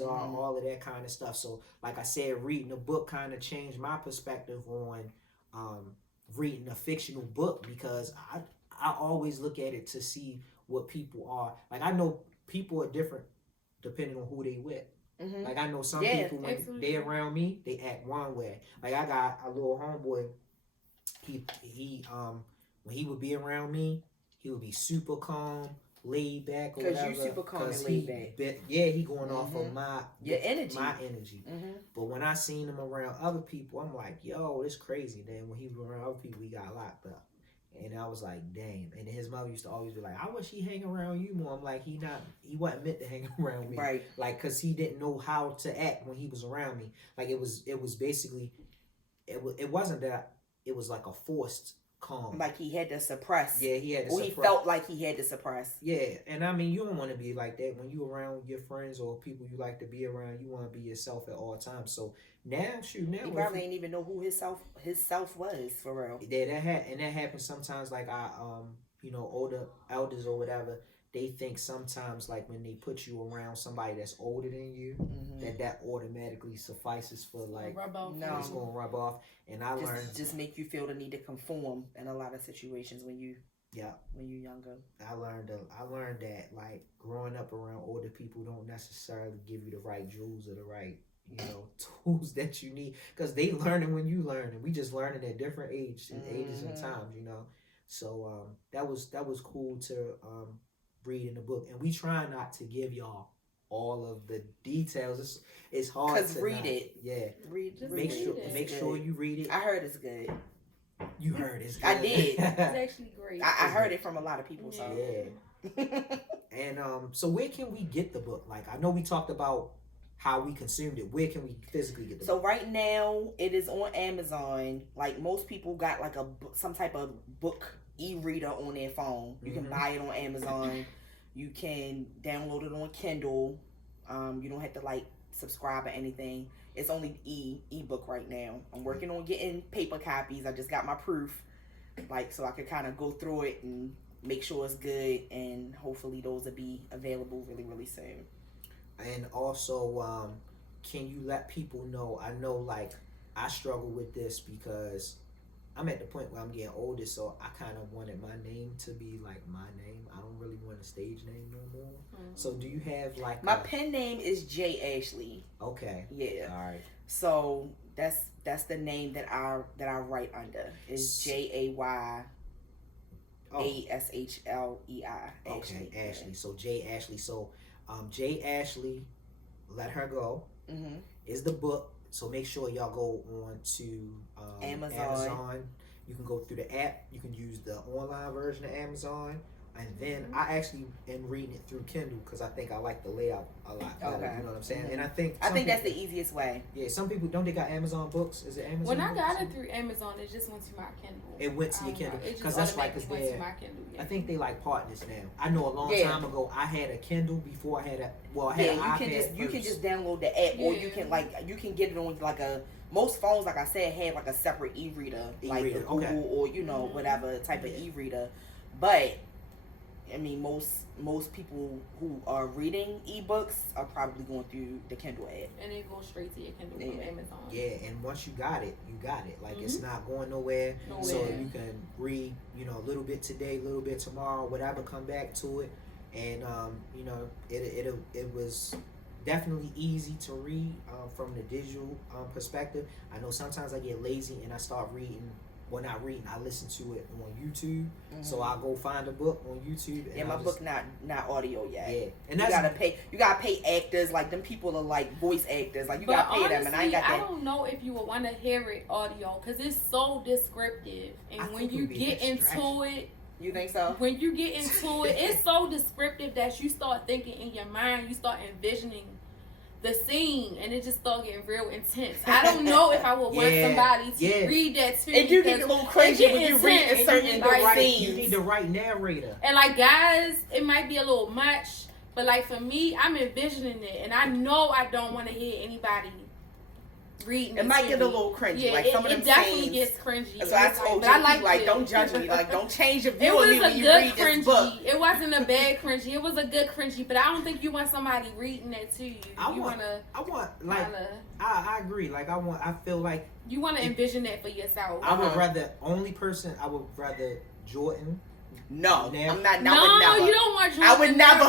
are, all of that kind of stuff. So, like I said, reading the book kind of changed my perspective on reading a fictional book, because I always look at it to see what people are. Like, I know people are different depending on who they with. Like, I know some people, when they around me, they act one way. Like, I got a little homeboy. He when he would be around me, he would be super calm, laid back, or whatever. Because you super calm and laid back. He going off of your energy. My energy. But when I seen him around other people, I'm like, yo, this crazy. Then when he was around other people, he got locked up. And I was like, damn. And then his mother used to always be like, I wish he hang around you more. I'm like, he wasn't meant to hang around me. Right. Like, because he didn't know how to act when he was around me. Like, it was basically, it wasn't that, it was like a forced calm. Like he had to suppress. Yeah, he had to suppress. He felt like he had to suppress. Yeah, and I mean, you don't want to be like that when you around your friends or people you like to be around. You want to be yourself at all times. So now, he probably didn't even know who his self was, for real. Yeah, that happens sometimes. Like, older elders or whatever, they think sometimes, like, when they put you around somebody that's older than you, that automatically suffices for, like, no, it's gonna rub off. And I learned just make you feel the need to conform in a lot of situations when you when you're younger. I learned that, like, growing up around older people don't necessarily give you the right jewels or the right tools that you need, because they learning when you learn, and we just learning at different ages and times, So that was cool to read in the book, and we try not to give y'all all of the details. It's hard because read it. Yeah, make it. sure you read it. I heard it's good. You heard it's good. I did. It's actually great. I heard it from a lot of people. So yeah. And so where can we get the book? Like, I know we talked about how we consumed it. Where can we physically get the book? So right now it is on Amazon. Like, most people got like some type of book e-reader on their phone. You can buy it on Amazon. You can download it on Kindle. You don't have to like subscribe or anything. It's only ebook right now. I'm working on getting paper copies. I just got my proof, like, so I could kind of go through it and make sure it's good, and hopefully those will be available really, really soon. And also, can you let people know? I know, like, I struggle with this because I'm at the point where I'm getting older, so I kind of wanted my name to be like my name. I don't really want a stage name no more. So do you have like my pen name is J. Ashlei. Okay. Yeah. All right. So that's the name that I write under is JAY ASHLEI. Okay, Ashley. So J. Ashlei. So J. Ashlei, Let Her Go is the book. So make sure y'all go on to Amazon. You can go through the app. You can use the online version of Amazon. And then I actually am reading it through Kindle because I think I like the layout a lot better. Okay. You know what I'm saying? And I think that's the easiest way. Yeah, some people don't. They got Amazon books. Is it Amazon? When I got it through Amazon, it just went to my Kindle. It went to your Kindle because that's right. Because went to my Kindle. Yeah. I think they like partners now. I know a long time ago I had a Kindle before I had an iPad. You can just download the app, or you can get it on like most phones, like I said, had like a separate e-reader, like a Google or whatever type of e-reader. But I mean, most people who are reading ebooks are probably going through the Kindle app. And it goes straight to your Kindle from Amazon. Yeah, and once you got it, you got it. Like, it's not going nowhere. So you can read, a little bit today, a little bit tomorrow, whatever, come back to it. And, it was definitely easy to read from the digital perspective. I know sometimes I get lazy and I start reading well, not reading, I listen to it on YouTube. So I'll go find a book on YouTube. And my book not audio yet. Yeah, and you gotta pay actors, like them people are like voice actors, like you gotta pay honestly, them, and I ain't got that. I don't know if you would want to hear it audio because it's so descriptive, and when you get into it. You think so? When you get into it, it's so descriptive that you start thinking in your mind, you start envisioning the scene, and it just start getting real intense. I don't know if I would want somebody to read that to me. It do get a little crazy when you read a certain scenes. You need the right narrator. And like guys, it might be a little much, but like for me, I'm envisioning it, and I know I don't want to hear anybody reading. It might get a little cringy. Yeah, like some of them it definitely scenes. gets cringy. So I told you, like, don't judge me. Like, don't change your view of me when you read this book. It wasn't a bad cringy. It was a good cringy, but I don't think you want somebody reading that to you. I agree. Like, I feel like you want to envision that for yourself. I would rather Jordan. No, I'm not. No, you don't want Jordan. I would never.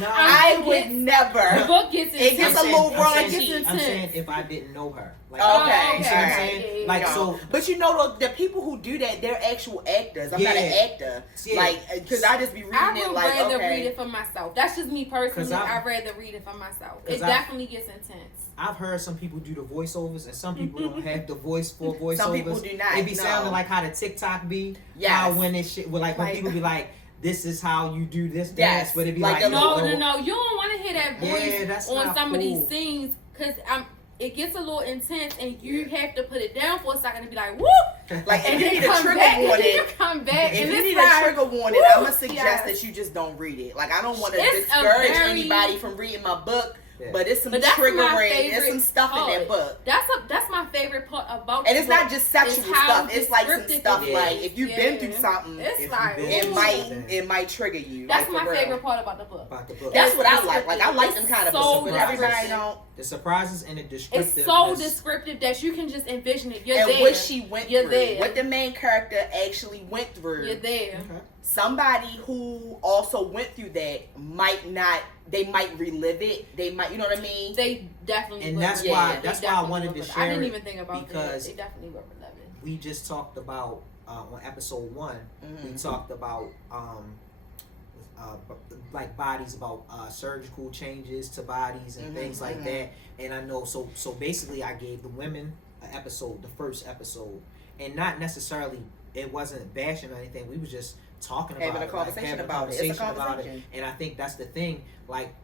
No, I would never. The book gets intense. It gets a little raunchy. I'm saying if I didn't know her. Like, okay. You see what I'm saying? Like, so. But you know, the people who do that, they're actual actors. I'm not an actor. Yeah. Like, because I just be reading it like, I would rather read it for myself. That's just me personally. I'd rather read it for myself. It definitely gets intense. I've heard some people do the voiceovers, and some people don't have the voice for voiceovers. Some people do not. It be sounding like how the TikTok be. Yes. How when it shit, when people be like, this is how you do this dance, but it be like no. You don't want to hear that voice on some of these scenes, because it gets a little intense, and you have to put it down for a second and be like, whoop! Like, if you need a trigger warning, if you need a trigger warning, I'm gonna suggest that you just don't read it. Like, I don't want to discourage anybody from reading my book. Yeah. But it's some triggering. There's some stuff in that book. That's my favorite part about. And it's not just sexual stuff. It's like some stuff like if you've been through something, it might trigger you. That's my favorite part about the book. That's what I like. Like I like them kind of books, but everybody don't. The surprises and the descriptiveness. It's so descriptive that you can just envision it. You're there. And what she went through, what the main character actually went through. You're there. Okay. Somebody who also went through that might not. They might relive it. They might, you know what I mean? They definitely. And that's why I wanted to share. I didn't even think about because that. They definitely were relevant. We just talked about on episode 1. We talked about like bodies, about surgical changes to bodies and things like that. And I know so basically I gave the women an episode, the first episode, and not necessarily it wasn't bashing or anything. We was just talking about having a conversation about it. And I think that's the thing. Like,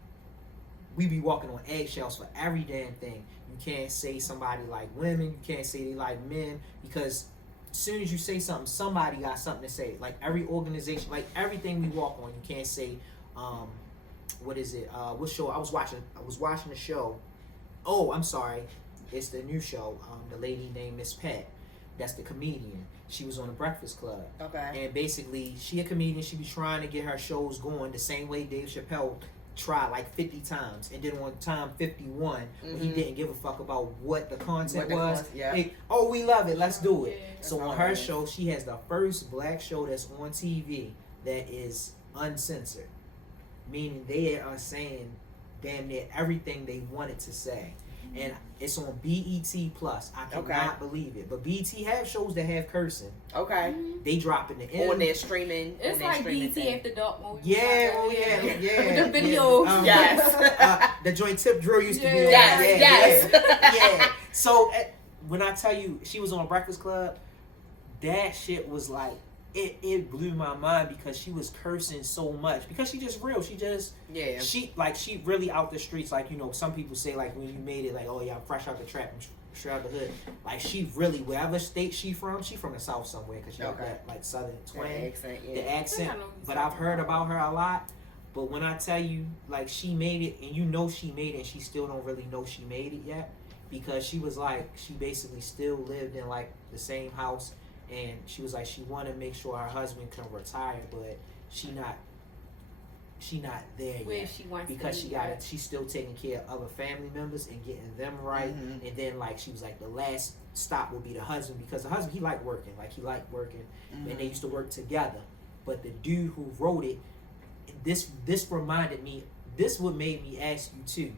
we be walking on eggshells for every damn thing. You can't say somebody like women. You can't say they like men, because as soon as you say something, somebody got something to say. Like every organization, like everything we walk on, you can't say, what is it? What show? I was watching the show. Oh, I'm sorry. It's the new show. The lady named Miss Pat. That's the comedian. She was on the Breakfast Club. Okay. And basically, she a comedian. She be trying to get her shows going the same way Dave Chappelle tried like 50 times. And then on time 51, when he didn't give a fuck about what the content was. We love it. Let's do it. Yeah. So on her show, she has the first black show that's on TV that is uncensored. Meaning they are saying damn near everything they wanted to say. And it's on BET Plus. I cannot believe it. But BET have shows that have cursing. Okay. They dropping the end. On their streaming. It's like BET After Dark. Yeah. With the videos. Yes. The joint tip drill used to be on. Yes. Yeah. So when I tell you she was on Breakfast Club, that shit was like, it blew my mind because she was cursing so much, because she just real. She just she really out the streets. Like, you know, some people say like when you made it like, oh yeah, I'm fresh out the trap, straight out the hood. Like she really, wherever state she from the South somewhere, because she got that like Southern twang, the accent. But I've heard about her a lot. But when I tell you, like, she made it, and you know she made it, and she still don't really know she made it yet, because she was like, she basically still lived in like the same house. And she was like, she wanted to make sure her husband can retire, but she not there where yet. She wants because to she got it. She's still taking care of other family members and getting them right. And then like she was like, the last stop would be the husband, because the husband, he liked working, and they used to work together. But the dude who wrote it, this reminded me. This what made me ask you too,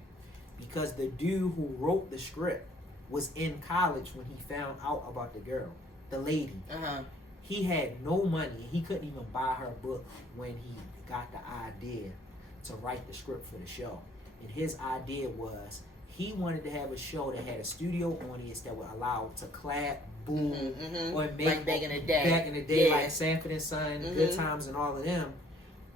because the dude who wrote the script was in college when he found out about the girl. the lady. He had no money. He couldn't even buy her book when he got the idea to write the script for the show. And his idea was he wanted to have a show that had a studio audience that would allow to clap, boo, or make like back in the day. Back in the day, like Sanford and Son, Good Times, and all of them,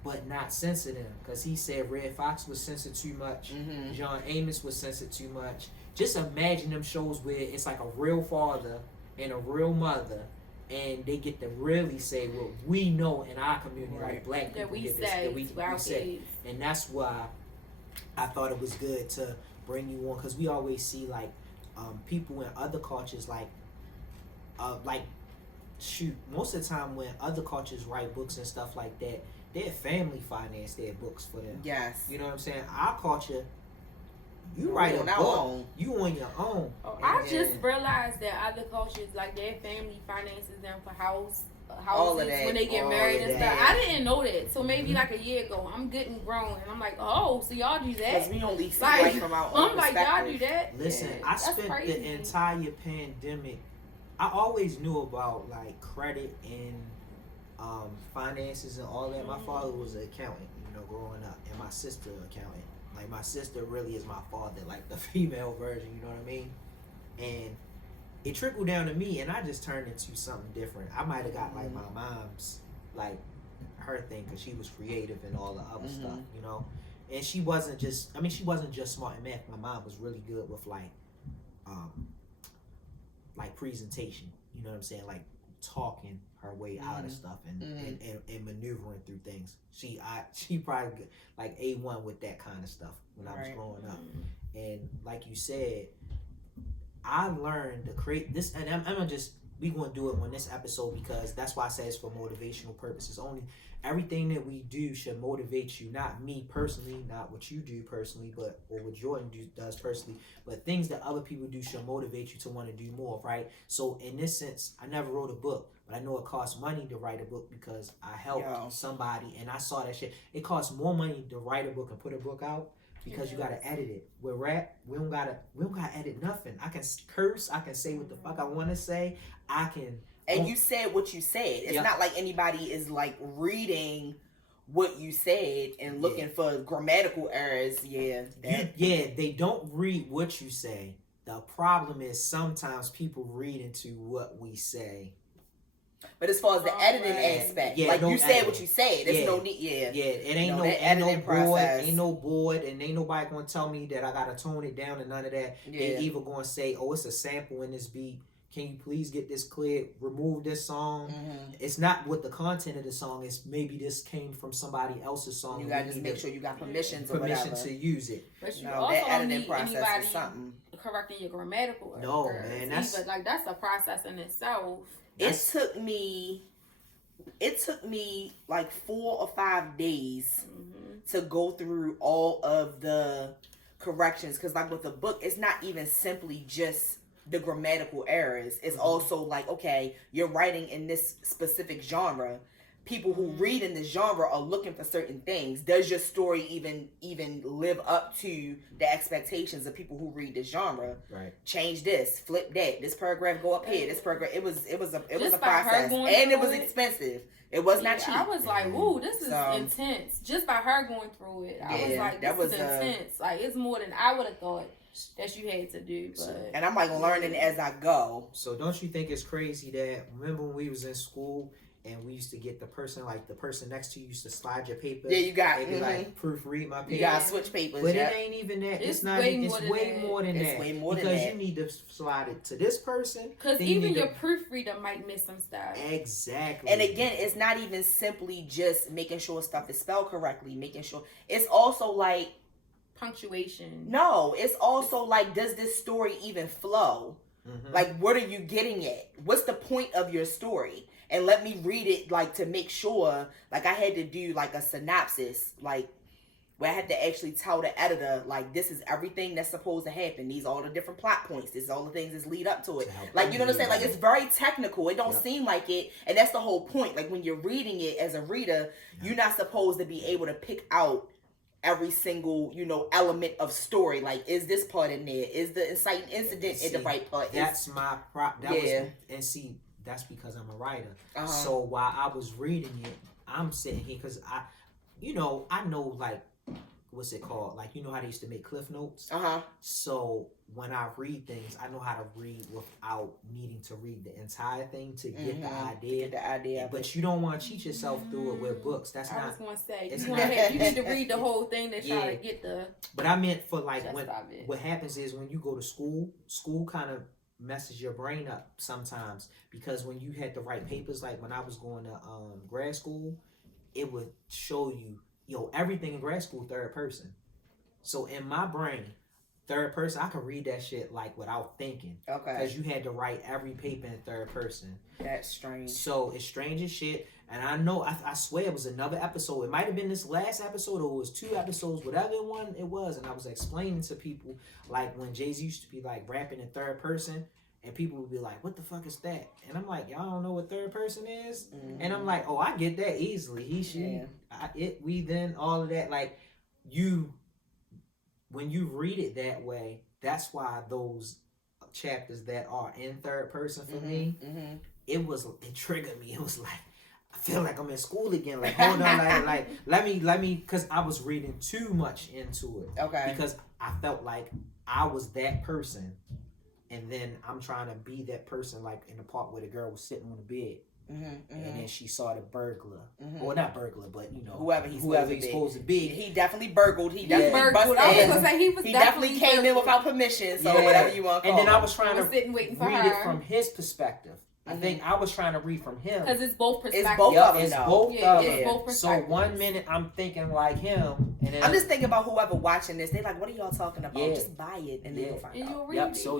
but not censor them. Because he said Red Fox was censored too much. John Amos was censored too much. Just imagine them shows where it's like a real father and a real mother, and they get to really say what we know in our community, like black people that we say. And that's why I thought it was good to bring you on, because we always see like people in other cultures shoot, most of the time when other cultures write books and stuff like that, their family finance their books for them. Yes. You know what I'm saying? Our culture, you write a book, you on your own. I just realized that other cultures, like their family finances them for houses when they get married and stuff. I didn't know that. So maybe like a year ago, I'm getting grown and I'm like, oh, so y'all do that? Because we only see like from our own I'm like, y'all do that? Listen, I spent the entire pandemic, I always knew about like credit and finances and all that. My father was an accountant, growing up, and my sister accountant. Like my sister really is my father, like the female version, you know what I mean? And it trickled down to me, and I just turned into something different. I might have got like my mom's, like her thing, because she was creative and all the other stuff, And she wasn't just smart in math. My mom was really good with like presentation. You know what I'm saying? Like talking her way out of stuff and maneuvering through things. She probably like A1 with that kind of stuff when I was growing up. And like you said, I learned to create this, and I'm gonna we gonna do it on this episode because that's why I say it's for motivational purposes only. Everything that we do should motivate you, not me personally, not what you do personally, or what Jordan does personally, but things that other people do should motivate you to want to do more, right? So in this sense, I never wrote a book, but I know it costs money to write a book because I helped somebody and I saw that shit. It costs more money to write a book and put a book out because you gotta edit it. With rap, we don't gotta edit nothing. I can curse, I can say what the fuck I want to say, I can. And you said what you said. It's not like anybody is like reading what you said and looking for grammatical errors. They don't read what you say. The problem is sometimes people read into what we say. But as far as the editing aspect, like you said what you said, there's no need. It ain't no board, and ain't nobody gonna tell me that I gotta tone it down and none of that. They either gonna say, oh, it's a sample in this beat. Can you please get this cleared? Remove this song. It's not what the content of the song is. Maybe this came from somebody else's song. You gotta just make sure you got permission to use it. But you also that editing don't need process anybody is something. correcting your grammatical errors. No, man, that's a process in itself. It took me like 4 or 5 days to go through all of the corrections, because like with the book, it's not even simply just the grammatical errors. It's also like, okay, you're writing in this specific genre. People who read in this genre are looking for certain things. Does your story even live up to the expectations of people who read this genre? Right. Change this, flip that. This paragraph go up here. This paragraph. It was a process, and it was expensive. It was not cheap. I was like, "Ooh, this is intense." Just by her going through it, I was like, "This is intense." Like it's more than I would have thought that you had to do. But and I'm like learning as I go. So don't you think it's crazy that remember when we was in school and we used to get the person next to you used to slide your paper? Yeah, you got like proofread my paper. You got to switch papers. But it ain't even that. It's way more than that. Because you need to slide it to this person. Because even your proofreader might miss some stuff. Exactly. And again, it's not even simply just making sure stuff is spelled correctly, making sure it's also like punctuation. No, it's also like, does this story even flow? Like, what are you getting at? What's the point of your story? And let me read it, like, to make sure. Like, I had to do, like, a synopsis, like, where I had to actually tell the editor, like, this is everything that's supposed to happen. These are all the different plot points. This is all the things that lead up to it. Like, you know what I'm saying? Like, it's very technical. It don't seem like it. And that's the whole point. Like, when you're reading it as a reader, you're not supposed to be able to pick out every single, element of story. Like, is this part in there? Is the inciting incident in the right part? That's my prop. And see, that's because I'm a writer. So while I was reading it, I'm sitting here because I know like, what's it called? Like, you know how they used to make cliff notes? So when I read things, I know how to read without needing to read the entire thing to get the idea. But you don't want to cheat yourself through it with books. That's not. I was going to say, you need to read the whole thing to try to get the. But I meant for like, what happens is when you go to school kind of messes your brain up sometimes, because when you had to write papers, like when I was going to grad school, it would show you, everything in grad school third person. So in my brain, third person, I could read that shit like without thinking. Okay. Because you had to write every paper in third person. That's strange. So it's strange as shit. And I know, I swear it was another episode. It might have been this last episode, or it was 2 episodes, whatever one it was. And I was explaining to people, like when Jay-Z used to be like rapping in third person, and people would be like, what the fuck is that? And I'm like, y'all don't know what third person is? And I'm like, oh, I get that easily. He, she, it, we, then, all of that. Like, when you read it that way, that's why those chapters that are in third person for me, it triggered me. It was like, I feel like I'm in school again. Like, hold on, like let me, because I was reading too much into it. Okay. Because I felt like I was that person. And then I'm trying to be that person, like in the part where the girl was sitting on the bed. And then she saw the burglar. Well, not burglar, but whoever he's supposed to be. He definitely burgled. He definitely busted in. I was gonna say he definitely came in without permission. So whatever you want to call it. And then I was trying to read it from his perspective. I think I was trying to read from him. Because it's both perspectives. It's both of them. It's both of them. Both perspectives. So 1 minute I'm thinking like him. And then I'm just thinking about whoever watching this. They like, what are y'all talking about? Yeah. Just buy it and then you'll find out. Yep. So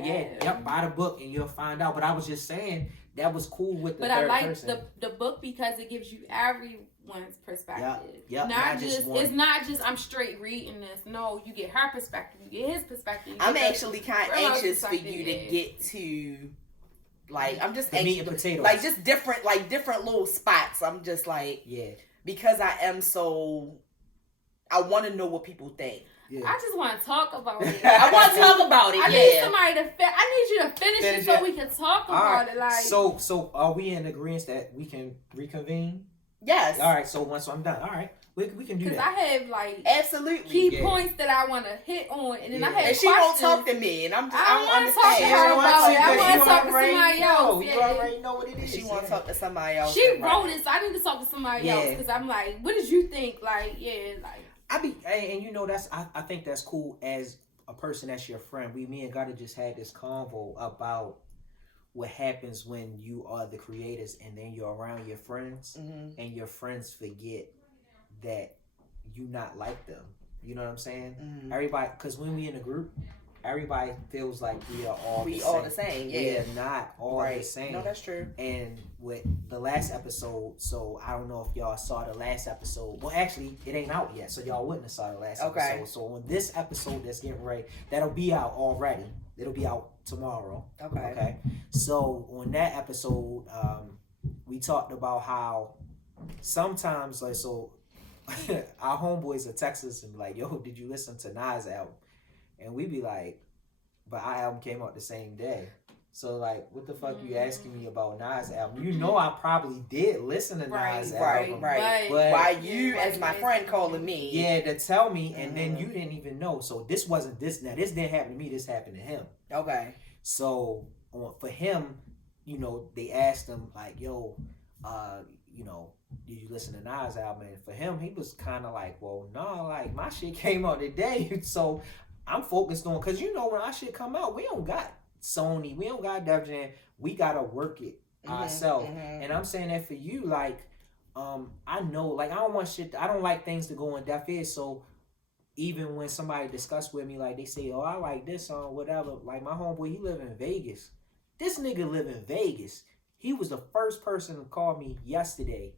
buy the book and you'll find out. But I was just saying that was cool with the third person. But I like the book because it gives you everyone's perspective. Yep. It's not just I'm straight reading this. No, you get her perspective. You get his perspective. I'm actually kind of anxious for you to get to. Like, I'm just anxious, like just different little spots. I'm just like, because I am so, I want to know what people think. Yeah. I just want to talk about it. I want to talk about it. I need somebody to. I need you to finish it so we can talk about it. Like, so are we in agreement that we can reconvene? Yes. All right. So once I'm done, all right. We can do that. Because I have like absolutely key points that I want to hit on, and then I have and she won't talk to me, and I don't understand. I want to talk to somebody else. You already know what it is. She want to talk to somebody else. She wrote it, so I need to talk to somebody else because I'm like, what did you think? Like, that's I think that's cool as a person that's your friend. Me and Gotta just had this convo about what happens when you are the creators and then you're around your friends and your friends forget that you not like them. You know what I'm saying? Everybody, because when we in a group, everybody feels like we are all the same. Yeah. We are not all the same. No, that's true. And with the last episode, so I don't know if y'all saw the last episode. Well, actually, it ain't out yet, so y'all wouldn't have saw the last episode. So on this episode that's getting ready, that'll be out already. It'll be out tomorrow. Okay. So on that episode, we talked about how sometimes, like, so our homeboys will text us and be like, yo, did you listen to Nas' album? And we be like, but our album came out the same day. So, like, what the fuck you asking me about Nas' album? You know I probably did listen to Nas' album. Right. But why you, as my friend, calling me? Yeah, to tell me, and then you didn't even know. So this wasn't this. Now, this didn't happen to me. This happened to him. Okay. So, for him, they asked him, like, yo, did you listen to Nas' album? And for him, he was kind of like, well, no, like, my shit came out today. So I'm focused on, because when our shit come out, we don't got Sony, we don't got Def Jam, we got to work it ourselves. And I'm saying that for you, like, I know, like, I don't like things to go on deaf ears. So even when somebody discuss with me, like, they say, oh, I like this song, whatever. Like, my homeboy, he live in Vegas. This nigga live in Vegas. He was the first person to call me yesterday.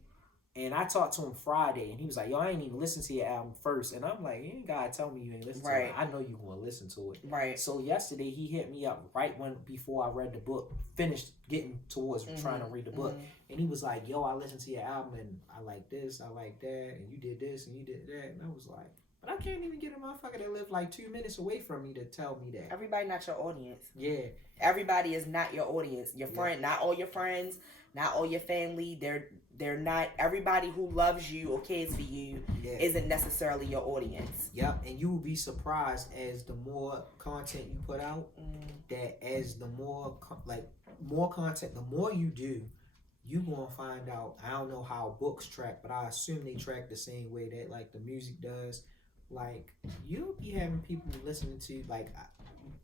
And I talked to him Friday, and he was like, yo, I ain't even listen to your album first. And I'm like, you ain't gotta tell me you ain't listen to it. I know you gonna listen to it. Right. So yesterday, he hit me up right before I read the book, finished getting towards trying to read the book. And he was like, yo, I listened to your album, and I like this, I like that, and you did this, and you did that. And I was like, But I can't even get a motherfucker that live like 2 minutes away from me to tell me that. Everybody not your audience. Yeah. Everybody is not your audience. Your friend, not all your friends, not all your family. They're not. Everybody who loves you or cares for you isn't necessarily your audience. Yep, and you will be surprised as the more content you put out, that as the more content, the more you do, you gonna find out. I don't know how books track, but I assume they track the same way that like the music does. Like you'll be having people listening to like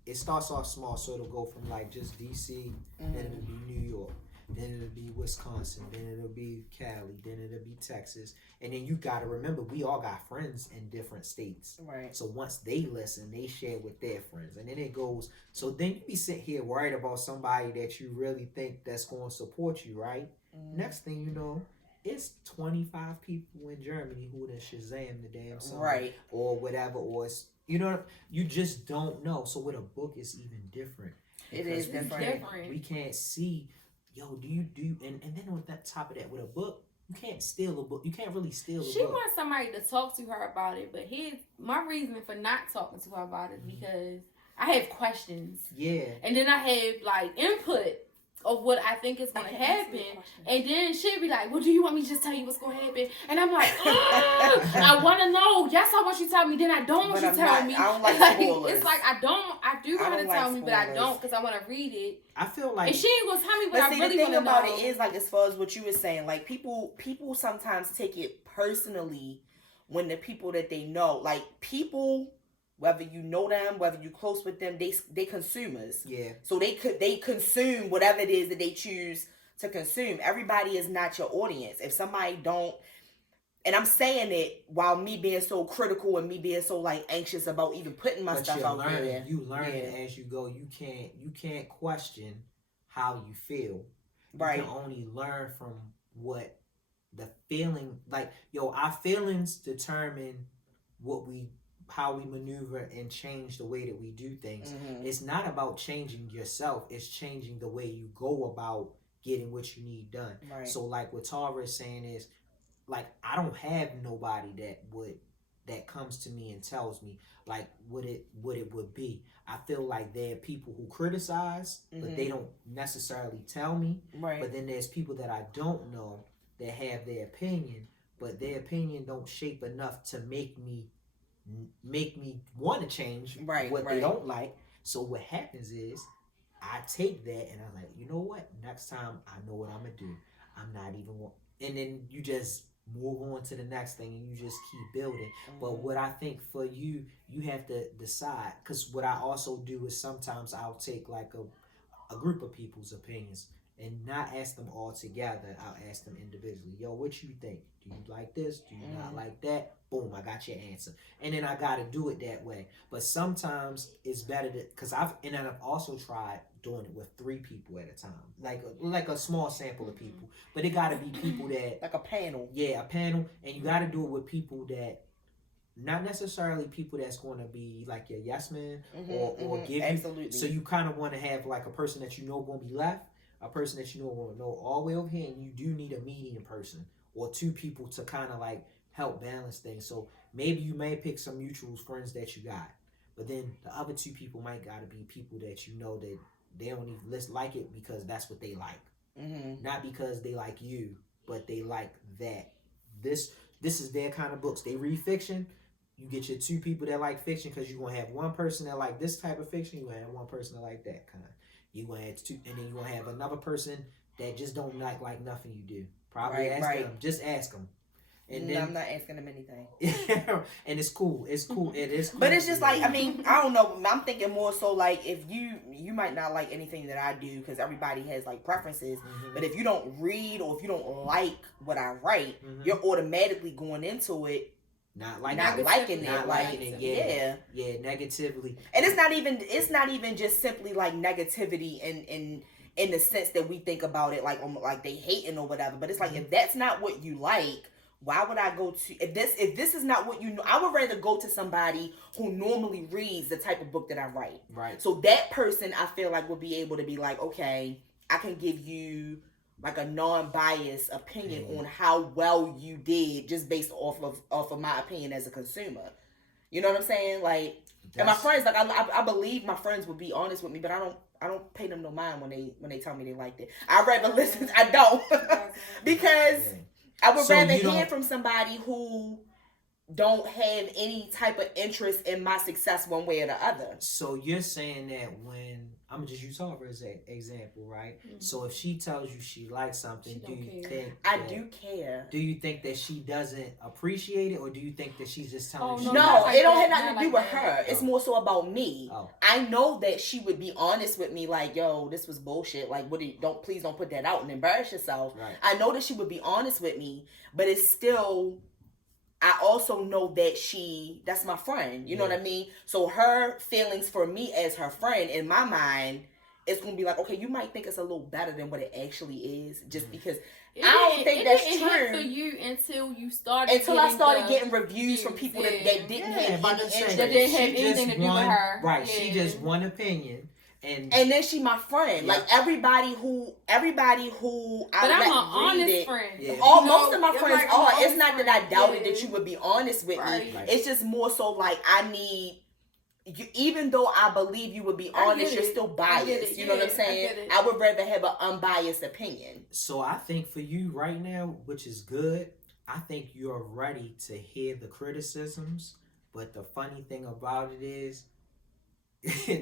it starts off small, so it'll go from like just DC, then it'll be New York, then it'll be Wisconsin, then it'll be Cali, then it'll be Texas, and then you gotta remember we all got friends in different states. Right. So once they listen, they share with their friends, and then it goes. So then you be sitting here worried about somebody that you really think that's going to support you, right? Next thing you know, it's 25 people in Germany who done Shazam the damn song, right, or whatever, or it's, you know, you just don't know. So with a book, it's even different. It is different. We can't see, yo, do you do, and then on that top of that, with a book, you can't steal a book. You can't really steal a book. She wants somebody to talk to her about it, but my reason for not talking to her about it is because I have questions. Yeah. And then I have like input of what I think is going to happen. And then she'll be like, well, do you want me to just tell you what's going to happen? And I'm like, I want to know. Yes, I want you to tell me. Then I don't want you to tell me. I don't like spoilers. It's like, I do want to tell me, but I don't because I want to read it. I feel like... And she ain't going to tell me, but I really want to know. The thing about it is, like, as far as what you were saying, like, people sometimes take it personally when the people that they know, like, people... Whether you know them, whether you're close with them, they consumers. Yeah. So they consume whatever it is that they choose to consume. Everybody is not your audience. If somebody don't, and I'm saying it while me being so critical and me being so like anxious about even putting my stuff out there. You learn it as you go. You can't question how you feel. Right. You can only learn from what the feeling, like, yo, our feelings determine how we maneuver and change the way that we do things. It's not about changing yourself. It's changing the way you go about getting what you need done. Right. So like what Tara is saying is, like, I don't have nobody that comes to me and tells me like what it would be. I feel like there are people who criticize, but they don't necessarily tell me. Right. But then there's people that I don't know that have their opinion, but their opinion don't shape enough to make me want to change what they don't like. So what happens is I take that and I'm like, you know what? Next time I know what I'm gonna do. I'm not even, and then you just move on to the next thing and you just keep building. But what I think for you have to decide, because what I also do is sometimes I'll take like a group of people's opinions and not ask them all together. I'll ask them individually. Yo, what you think? Do you like this? Do you not like that? Boom, I got your answer. And then I got to do it that way. But sometimes it's better to, because I've also tried doing it with 3 people at a time. Like a small sample of people. But it got to be people that... Like a panel. Yeah, a panel. And you got to do it with people that, not necessarily people that's going to be like your yes man or give Absolutely. You. So you kind of want to have like a person that you know going to be left, a person that you know will know all the way over here, and you do need a medium person or 2 people to kind of like help balance things. So maybe you may pick some mutual friends that you got, but then the other 2 people might got to be people that you know that they don't even like it because that's what they like, not because they like you, but they like that. This is their kind of books. They read fiction. You get your 2 people that like fiction because you're gonna have one person that like this type of fiction. You gonna have one person that like that kind. You gonna have 2, and then you gonna have another person that just don't like nothing you do. Probably ask them. Just ask them. And then, I'm not asking them anything. And it's cool. It is cool. But it's just like, I mean, I don't know. I'm thinking more so like if you might not like anything that I do because everybody has like preferences. But if you don't read or if you don't like what I write, you're automatically going into it not liking it. Yeah, negatively. And it's not even just simply like negativity in the sense that we think about it like they hating or whatever. But it's like if that's not what you like, why would I go to if this is not what you know? I would rather go to somebody who normally reads the type of book that I write. Right. So that person I feel like would be able to be like, okay, I can give you like a non-biased opinion on how well you did just based off of my opinion as a consumer. You know what I'm saying? Like, and my friends, like, I believe my friends would be honest with me, but I don't pay them no mind when they tell me they liked it. I'd rather listen. I don't because I would rather hear from somebody who don't have any type of interest in my success one way or the other. So you're saying that when I'm gonna just use her as an example, right? Mm-hmm. So if she tells you she likes something, do you think I do care? Do you think that she doesn't appreciate it, or do you think that she's just telling you? No, it don't have nothing to do with her. It's more so about me. I know that she would be honest with me, like, yo, this was bullshit. Like, please don't put that out and embarrass yourself. Right. I know that she would be honest with me, but it's still. I also know that that's my friend. You know what I mean? So her feelings for me as her friend, in my mind, it's going to be like, okay, you might think it's a little better than what it actually is, just because I don't think that's true. For you until I started getting reviews from people that didn't have any interest. That didn't have anything to do with her. Right, she just one opinion. And then she my friend. Like everybody who I but I'm an honest friend. Yeah. Most of my friends are. It's not that I doubted that you would be honest with me. Right. It's just more so like I need you, even though I believe you would be honest, you're still biased. You know what I'm saying? I would rather have an unbiased opinion. So I think for you right now, which is good, I think you're ready to hear the criticisms. But the funny thing about it is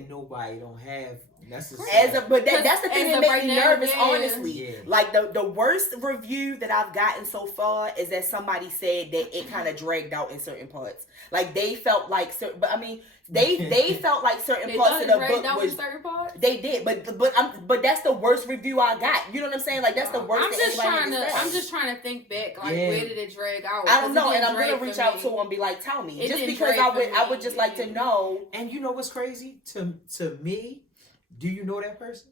nobody don't have necessarily. But that's the thing that makes me nervous, honestly. Yeah. Like the worst review that I've gotten so far is that somebody said that it kind of dragged out in certain parts. Like they felt like certain, but I mean they felt like certain parts of the book was certain parts? They did, but that's the worst review I got. You know what I'm saying? Like that's the worst. I'm just trying to think back. Like where did it drag out? I don't know, and I'm gonna reach out to him and be like, tell me, just because I would just like to know. And you know what's crazy to me? Do you know that person?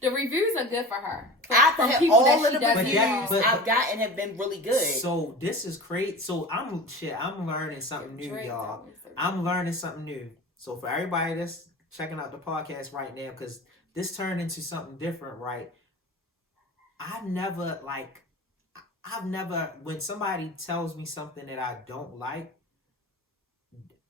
The reviews are good for her. From people all of the reviews I've gotten have been really good. So this is crazy. So I'm learning something new, y'all. I'm learning something new. So for everybody that's checking out the podcast right now, because this turned into something different, right? I've never, when somebody tells me something that I don't like,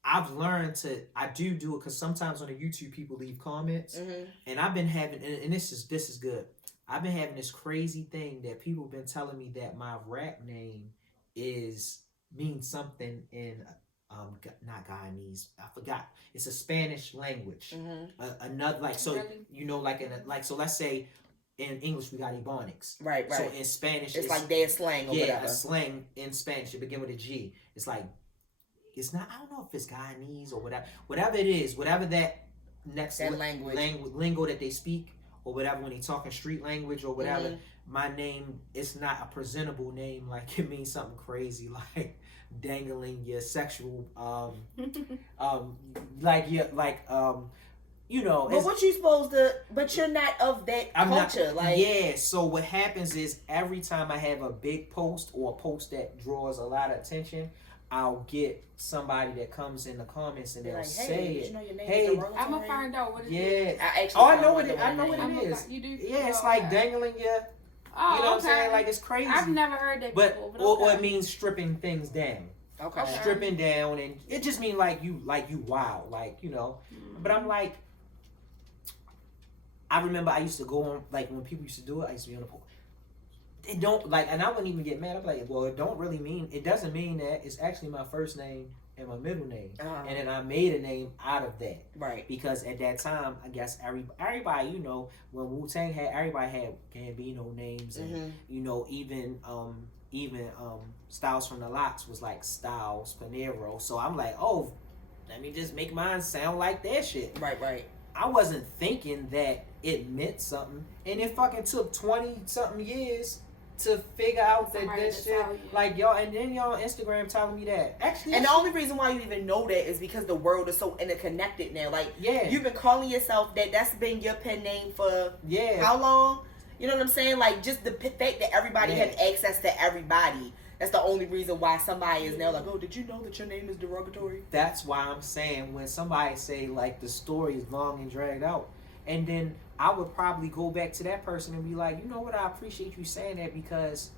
I've learned I do it because sometimes on the YouTube people leave comments, and I've been having, and this is good. I've been having this crazy thing that people have been telling me that my rap name means something in not Guyanese. I forgot. It's a Spanish language. Another so let's say in English we got Ebonics. Right. So in Spanish it's like their slang or whatever. Yeah, a slang in Spanish. It begin with a G. It's like. It's not. I don't know if it's Guyanese or whatever it is. Whatever that next lingo that they speak, or whatever when they talking street language or whatever. My name is not a presentable name. Like it means something crazy, like dangling your sexual, you know. But what you supposed to? But you're not of that culture, yeah. So what happens is every time I have a big post or a post that draws a lot of attention, I'll get somebody that comes in the comments and they'll like, say it. You know your name I'm gonna find out what it is. I know what it is. You do? Yeah, it's like dangling your. You know what I'm saying? Like it's crazy. I've never heard that before. Or it means stripping things down. Okay. Stripping down, and it just means like you wild, like you know. But I'm like, I remember I used to go on when people used to do it. I used to be on the pool. It don't and I wouldn't even get mad. I'm like, well, it doesn't mean that. It's actually my first name and my middle name, and then I made a name out of that, right? Because at that time, I guess everybody, you know, when Wu-Tang everybody had Gambino names, and you know, even Styles from the Lox was like Styles Panero. So I'm like, oh, let me just make mine sound like that shit. Right. I wasn't thinking that it meant something, and it fucking took 20-something years to figure out that this shit, like y'all, and then y'all on Instagram telling me that. Actually, and the only reason why you even know that is because the world is so interconnected now. Like, you've been calling yourself that. That's been your pen name for how long? You know what I'm saying? Like, just the fact that everybody has access to everybody. That's the only reason why somebody is now like, oh, did you know that your name is derogatory? That's why I'm saying when somebody say like the story is long and dragged out, and then I would probably go back to that person and be like, you know what, I appreciate you saying that because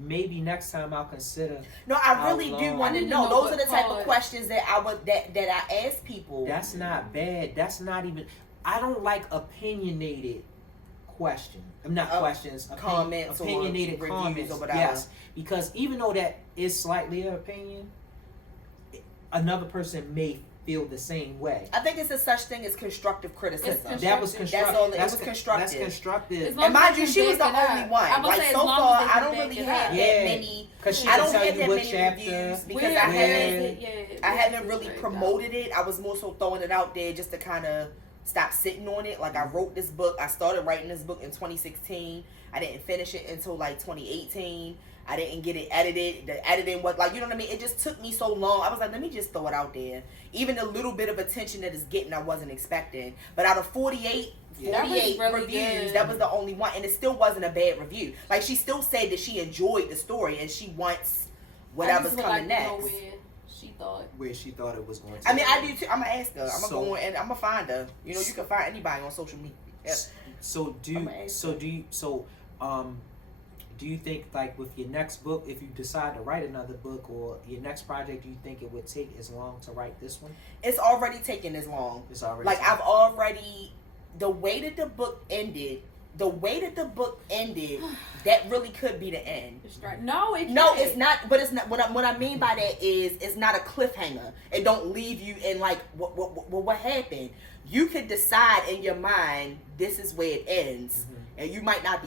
maybe next time I'll consider. No, I really do want to know. Those are the type of questions that I ask people. That's not bad. That's not even. I don't like opinionated questions. I'm not questions. Comments, opinionated or comments or whatever. Yes, because even though that is slightly an opinion, another person may feel the same way. I think it's a such thing as constructive criticism. That was constructive. That's all. It was constructive. That's constructive. And mind you, she was the only one. Like so far, I don't really have that many. I don't have that many reviews because I haven't really promoted it. I was more so throwing it out there just to kind of stop sitting on it. Like I wrote this book. I started writing this book in 2016. I didn't finish it until like 2018. I didn't get it edited. The editing was like, you know what I mean? It just took me so long. I was like, let me just throw it out there. Even the little bit of attention that it's getting, I wasn't expecting. But out of 48 really reviews, good. That was the only one. And it still wasn't a bad review. Like, she still said that she enjoyed the story and she wants whatever's coming next. Where she thought it was going to. I mean, I do too. I'm going to ask her. I'm going to go and I'm going to find her. You know, you can find anybody on social media. Yeah. Do you think, like, with your next book, if you decide to write another book or your next project, do you think it would take as long to write this one? It's already taken as long. It's already like taken. I've already, the way that the book ended, that really could be the end. No, it's not. But it's not. What I mean by that is, it's not a cliffhanger. It don't leave you in like, what happened. You could decide in your mind, this is where it ends, and you might not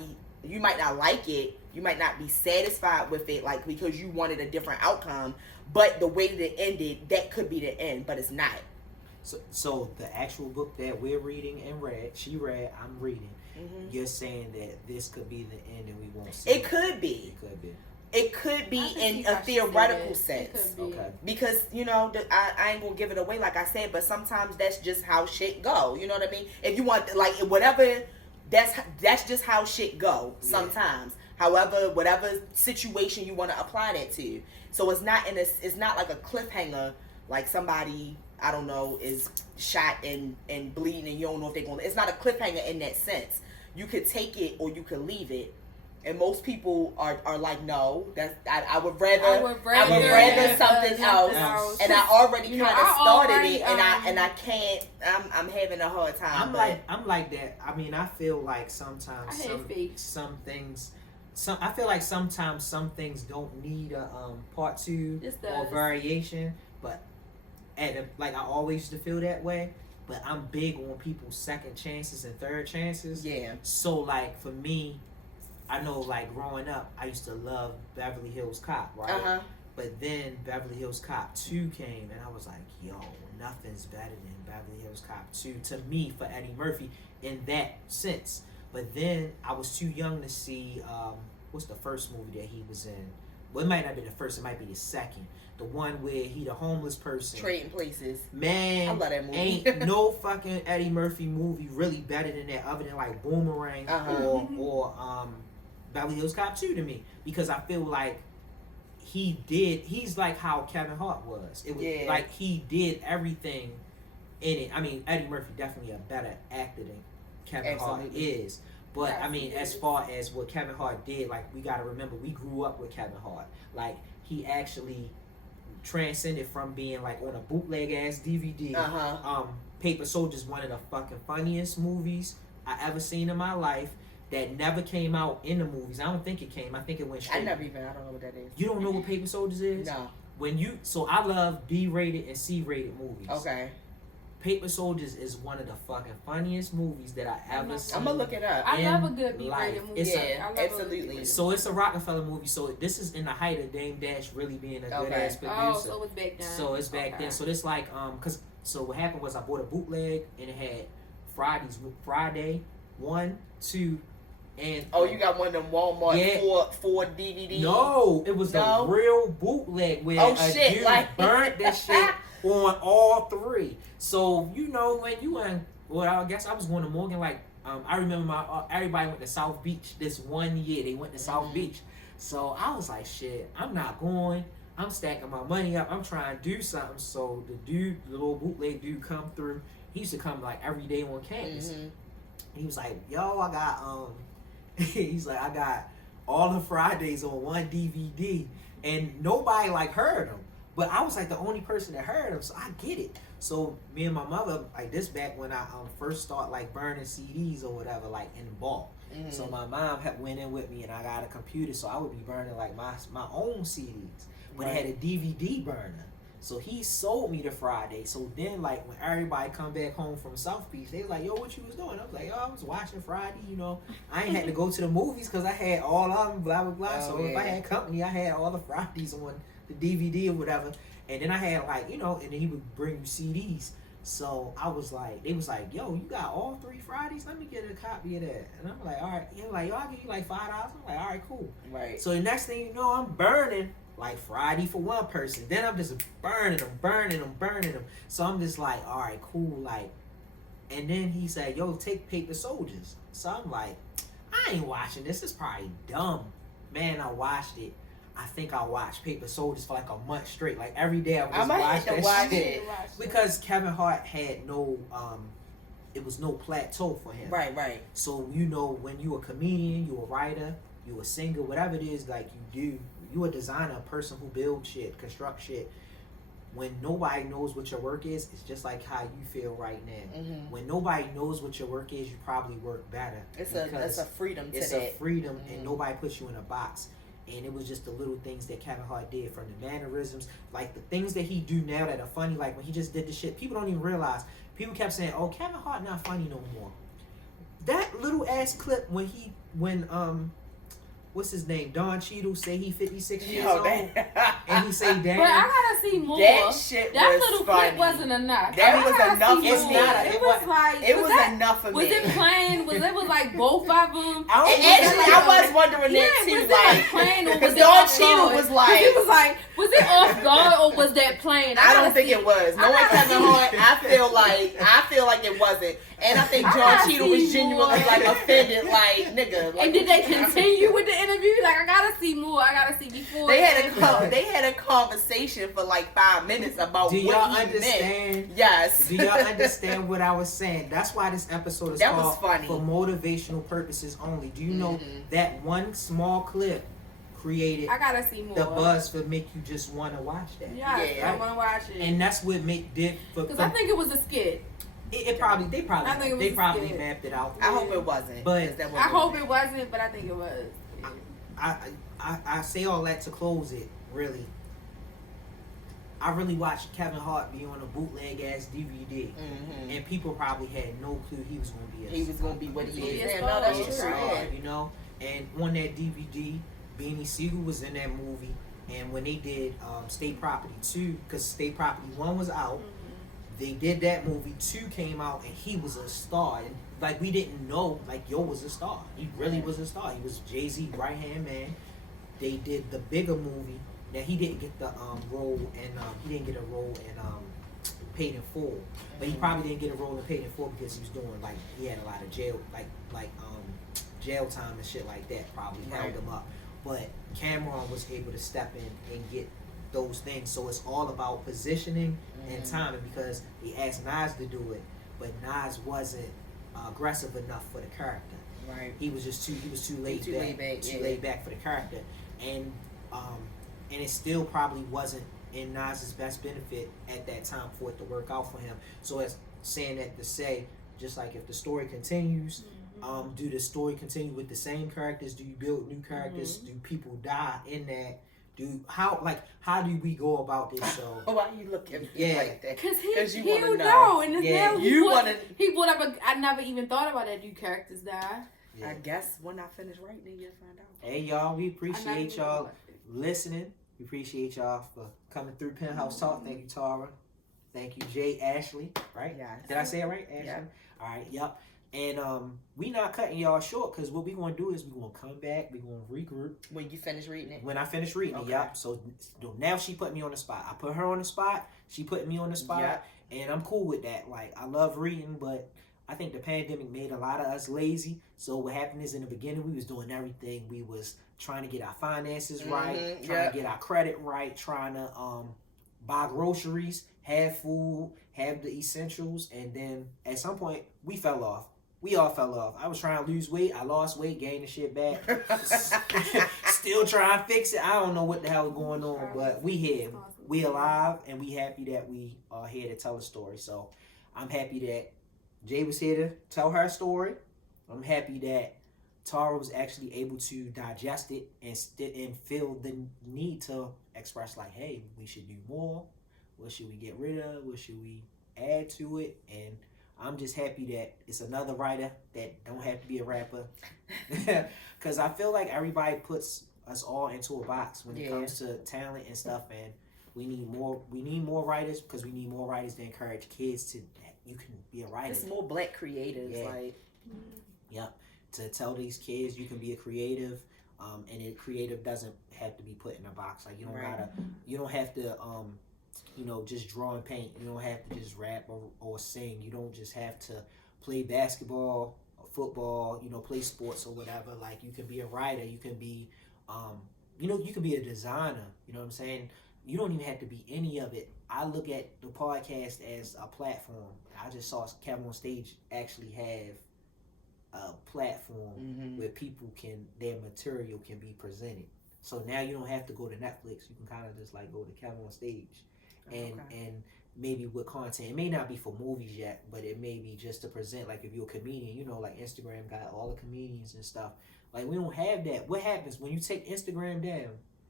like it. You might not be satisfied with it, like, because you wanted a different outcome. But the way that it ended, that could be the end, but it's not. So the actual book that we're reading and she read, I'm reading. You're saying that this could be the end and we won't see it. Could be. It could be in a theoretical sense. Okay. Because, you know, I ain't gonna give it away like I said, but sometimes that's just how shit go. You know what I mean? If you want, like, whatever, that's just how shit go sometimes. However, whatever situation you want to apply that to. So it's not like a cliffhanger, like somebody, I don't know, is shot and bleeding and you don't know if they're going to. It's not a cliffhanger in that sense. You could take it or you could leave it. And most people are like, no, I would rather something else. And I already kind of started it, and I can't. I'm having a hard time. I'm like that. I mean, I feel like sometimes some things. I feel like sometimes some things don't need a part 2 or variation, but like I always used to feel that way. But I'm big on people's second chances and third chances. Yeah. So like for me, I know like growing up, I used to love Beverly Hills Cop, right? But then Beverly Hills Cop 2 came, and I was like, yo, nothing's better than Beverly Hills Cop 2 to me for Eddie Murphy in that sense. But then I was too young to see what's the first movie that he was in? Well, it might not be the first, it might be the second. The one where he the homeless person. Trading Places. Man, I love that movie. Ain't no fucking Eddie Murphy movie really better than that other than like Boomerang or Beverly Hills Cop 2 to me. Because I feel like he's like how Kevin Hart was. It was like he did everything in it. I mean, Eddie Murphy definitely a better actor than Kevin Hart is. But I mean, as far as what Kevin Hart did, like, we gotta remember, we grew up with Kevin Hart. Like, he actually transcended from being like on a bootleg ass DVD. Paper Soldier's one of the fucking funniest movies I ever seen in my life. That never came out in the movies. I don't think it came. I think it went straight. I don't know what that is. You don't know what Paper Soldiers is? No. So I love B-rated and C-rated movies. Okay. Paper Soldiers is one of the fucking funniest movies that I ever seen. I'm gonna look it up. I love a good B-rated movie. Absolutely. So it's a Rockefeller movie. So this is in the height of Dame Dash really being a good ass producer. Oh, so it's back then. So it's back then. So this like so what happened was I bought a bootleg and it had Friday 1, 2. And you got one of them Walmart 4 DVDs? No, it was the real bootleg where a dude burnt that shit on all 3. So you know when you went, well, I guess I was going to Morgan. Like I remember everybody went to South Beach this one year. They went to South Beach, so I was like, shit, I'm not going. I'm stacking my money up. I'm trying to do something. So the little bootleg dude, come through. He used to come like every day on campus. He was like, yo, I got he's like, I got all the Fridays on one DVD, and nobody like heard them. But I was like the only person that heard them, so I get it. So me and my mother, like this back when I first start like burning CDs or whatever, like in bulk. So my mom went in with me, and I got a computer, so I would be burning like my own CDs. But it had a DVD burner. So he sold me the Friday. So then, like, when everybody come back home from South Beach, they was like, yo, what you was doing? I was like, yo, I was watching Friday, you know. I ain't had to go to the movies because I had all of them, blah, blah, blah. So if I had company, I had all the Fridays on the DVD or whatever. And then I had, like, you know, and then he would bring you CDs. So I was like, they was like, yo, you got all 3 Fridays? Let me get a copy of that. And I'm like, all right. He was like, yo, I'll give you like $5. I'm like, all right, cool. Right. So the next thing you know, I'm burning like Friday for one person. Then I'm just burning them. So I'm just like, all right, cool. Like, and then he said, yo, take Paper Soldiers. So I'm like, I ain't watching this. It's probably dumb. Man, I watched it. I think I watched Paper Soldiers for like a month straight. Like every day I was watching that shit. Because Kevin Hart had no, it was no plateau for him. Right. So, you know, when you a comedian, you a writer, you a singer, whatever it is like you do, you a designer, a person who builds shit, construct shit. When nobody knows what your work is, it's just like how you feel right now. When nobody knows what your work is, you probably work better. It's a freedom to it's that. a freedom, and nobody puts you in a box. And it was just the little things that Kevin Hart did, from the mannerisms, like the things that he do now that are funny. Like when he just did the shit, people don't even realize. People kept saying, "Oh, Kevin Hart not funny no more." That little ass clip when what's his name? Don Cheadle say he 56 years old. And he say, damn. But I gotta see more. That shit that was little funny. clip wasn't enough. That was enough for It's me. not. It was like. It was enough for me. Was it playing? Was it like both of them? I was wondering that too. Was it like playing or was it Don off Cheadle guard? was like. It was like, was it off guard or was that playing? I don't think it was. Knowing Kevin Hart, I feel like it wasn't. And I think John Cheadle was genuinely like offended, like nigga. Like, and did they continue with the interview? Like, I gotta see more. I gotta see before. They had a conversation for like 5 minutes about do what y'all he understand? meant. Yes. Do y'all understand what I was saying? That's why this episode is That called was funny. For Motivational Purposes Only. Do you know that one small clip created I gotta see more. the buzz for make you just want to watch that? Yeah, I want to watch it. And that's what did for. Because I think it was a skit. They probably mapped it out. I hope it wasn't. But I hope it wasn't, but I think it was. I say all that to close it. Really, I really watched Kevin Hart be on a bootleg ass DVD, and people probably had no clue he was gonna be. He was gonna be what he is. Yeah, No, that's true. true. You know, and on that DVD, Beanie Siegel was in that movie, and when they did State Property 2, because State Property 1 was out. They did that movie, 2 came out, and he was a star. And like we didn't know, like Yo was a star. He really was a star. He was Jay-Z right hand man. They did the bigger movie. Now he didn't get the role, and he didn't get a role in Paid in Full. But he probably didn't get a role in Paid in Full because he was doing like he had a lot of jail jail time and shit like that. Probably held him up. But Cameron was able to step in and get those things. So it's all about positioning and timing, because they asked Nas to do it, but Nas wasn't aggressive enough for the character. Right. He was too laid back for the character, and it still probably wasn't in Nas's best benefit at that time for it to work out for him. So it's saying that to say, just like if the story continues, do the story continue with the same characters? Do you build new characters? Do people die in that? How do we go about this show? Why are you looking at me like that? Because you he want to would know. And Yeah, now he brought up I never even thought about that new characters die. Yeah. I guess when I finish writing it, you'll find out. Hey y'all, we appreciate y'all listening. We appreciate y'all for coming through Penthouse Talk. Thank you, Tara. Thank you, Ashlei. Right? Yes. Did I say it right, Ashlei? Yeah. All right. Yep. And we not cutting y'all short, because what we gonna do is we gonna come back. We gonna regroup When you finish reading it. when I finish reading it. Yep. So now she put me on the spot. I put her on the spot. She put me on the spot. Yep. And I'm cool with that. Like, I love reading, but I think the pandemic made a lot of us lazy. So what happened is, in the beginning, we was doing everything. We was trying to get our finances right, trying to get our credit right, trying to buy groceries, have food, have the essentials, and then at some point we fell off. We all fell off. I was trying to lose weight. I lost weight, gained the shit back. Still trying to fix it. I don't know what the hell is going on, but we here. We alive, and we happy that we are here to tell a story. So I'm happy that Jay was here to tell her story. I'm happy that Tara was actually able to digest it and feel the need to express like, hey, we should do more. What should we get rid of? What should we add to it? And I'm just happy that it's another writer that don't have to be a rapper. Because I feel like everybody puts us all into a box when it comes to talent and stuff. And we need more writers, because we need more writers to encourage kids to, you can be a writer. It's more black creatives. Like, yep. To tell these kids you can be a creative, and a creative doesn't have to be put in a box. Like, you don't have to just draw and paint. You don't have to just rap or sing. You don't just have to play basketball or football, play sports or whatever. Like, you can be a writer. You can be, you can be a designer. You know what I'm saying? You don't even have to be any of it. I look at the podcast as a platform. I just saw Kevin on Stage actually have a platform where their material can be presented. So now you don't have to go to Netflix. You can kind of just like go to Kevin on Stage, and maybe with content. It may not be for movies yet, but it may be just to present. Like if you're a comedian, like Instagram got all the comedians and stuff. Like we don't have that. What happens when you take Instagram down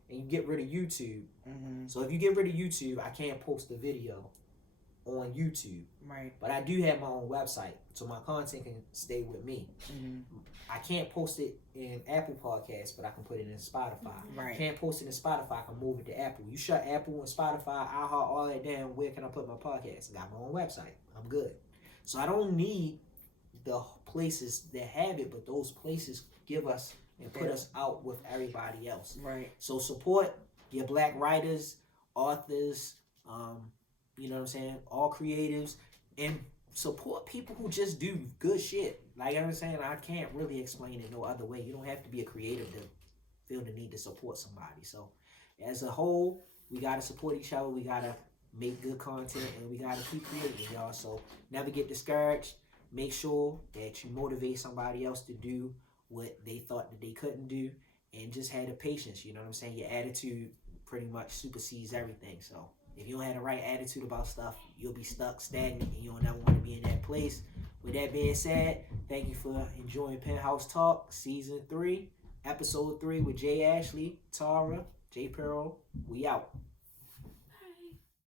and you get rid of YouTube? So if you get rid of YouTube, I can't post a video on YouTube. Right. But I do have my own website, so my content can stay with me. I can't post it in Apple Podcasts, but I can put it in Spotify. Right. Can't post it in Spotify, I can move it to Apple. You shut Apple and Spotify, iHeart, all that down, where can I put my podcast? I got my own website. I'm good. So I don't need the places that have it, but those places give us and put us out with everybody else. Right. So support your black writers, authors, you know what I'm saying, all creatives, and support people who just do good shit. Like I'm saying, I can't really explain it no other way. You don't have to be a creative to feel the need to support somebody. So as a whole, we gotta support each other. We gotta make good content, and we gotta keep creating, y'all. So never get discouraged. Make sure that you motivate somebody else to do what they thought that they couldn't do, and just have the patience. You know what I'm saying? Your attitude pretty much supersedes everything. So if you don't have the right attitude about stuff, you'll be stuck, stagnant, and you'll never want to be in that place. With that being said, thank you for enjoying Penthouse Talk, Season 3, Episode 3 with Jay Ashley, Tara, Japiro. We out.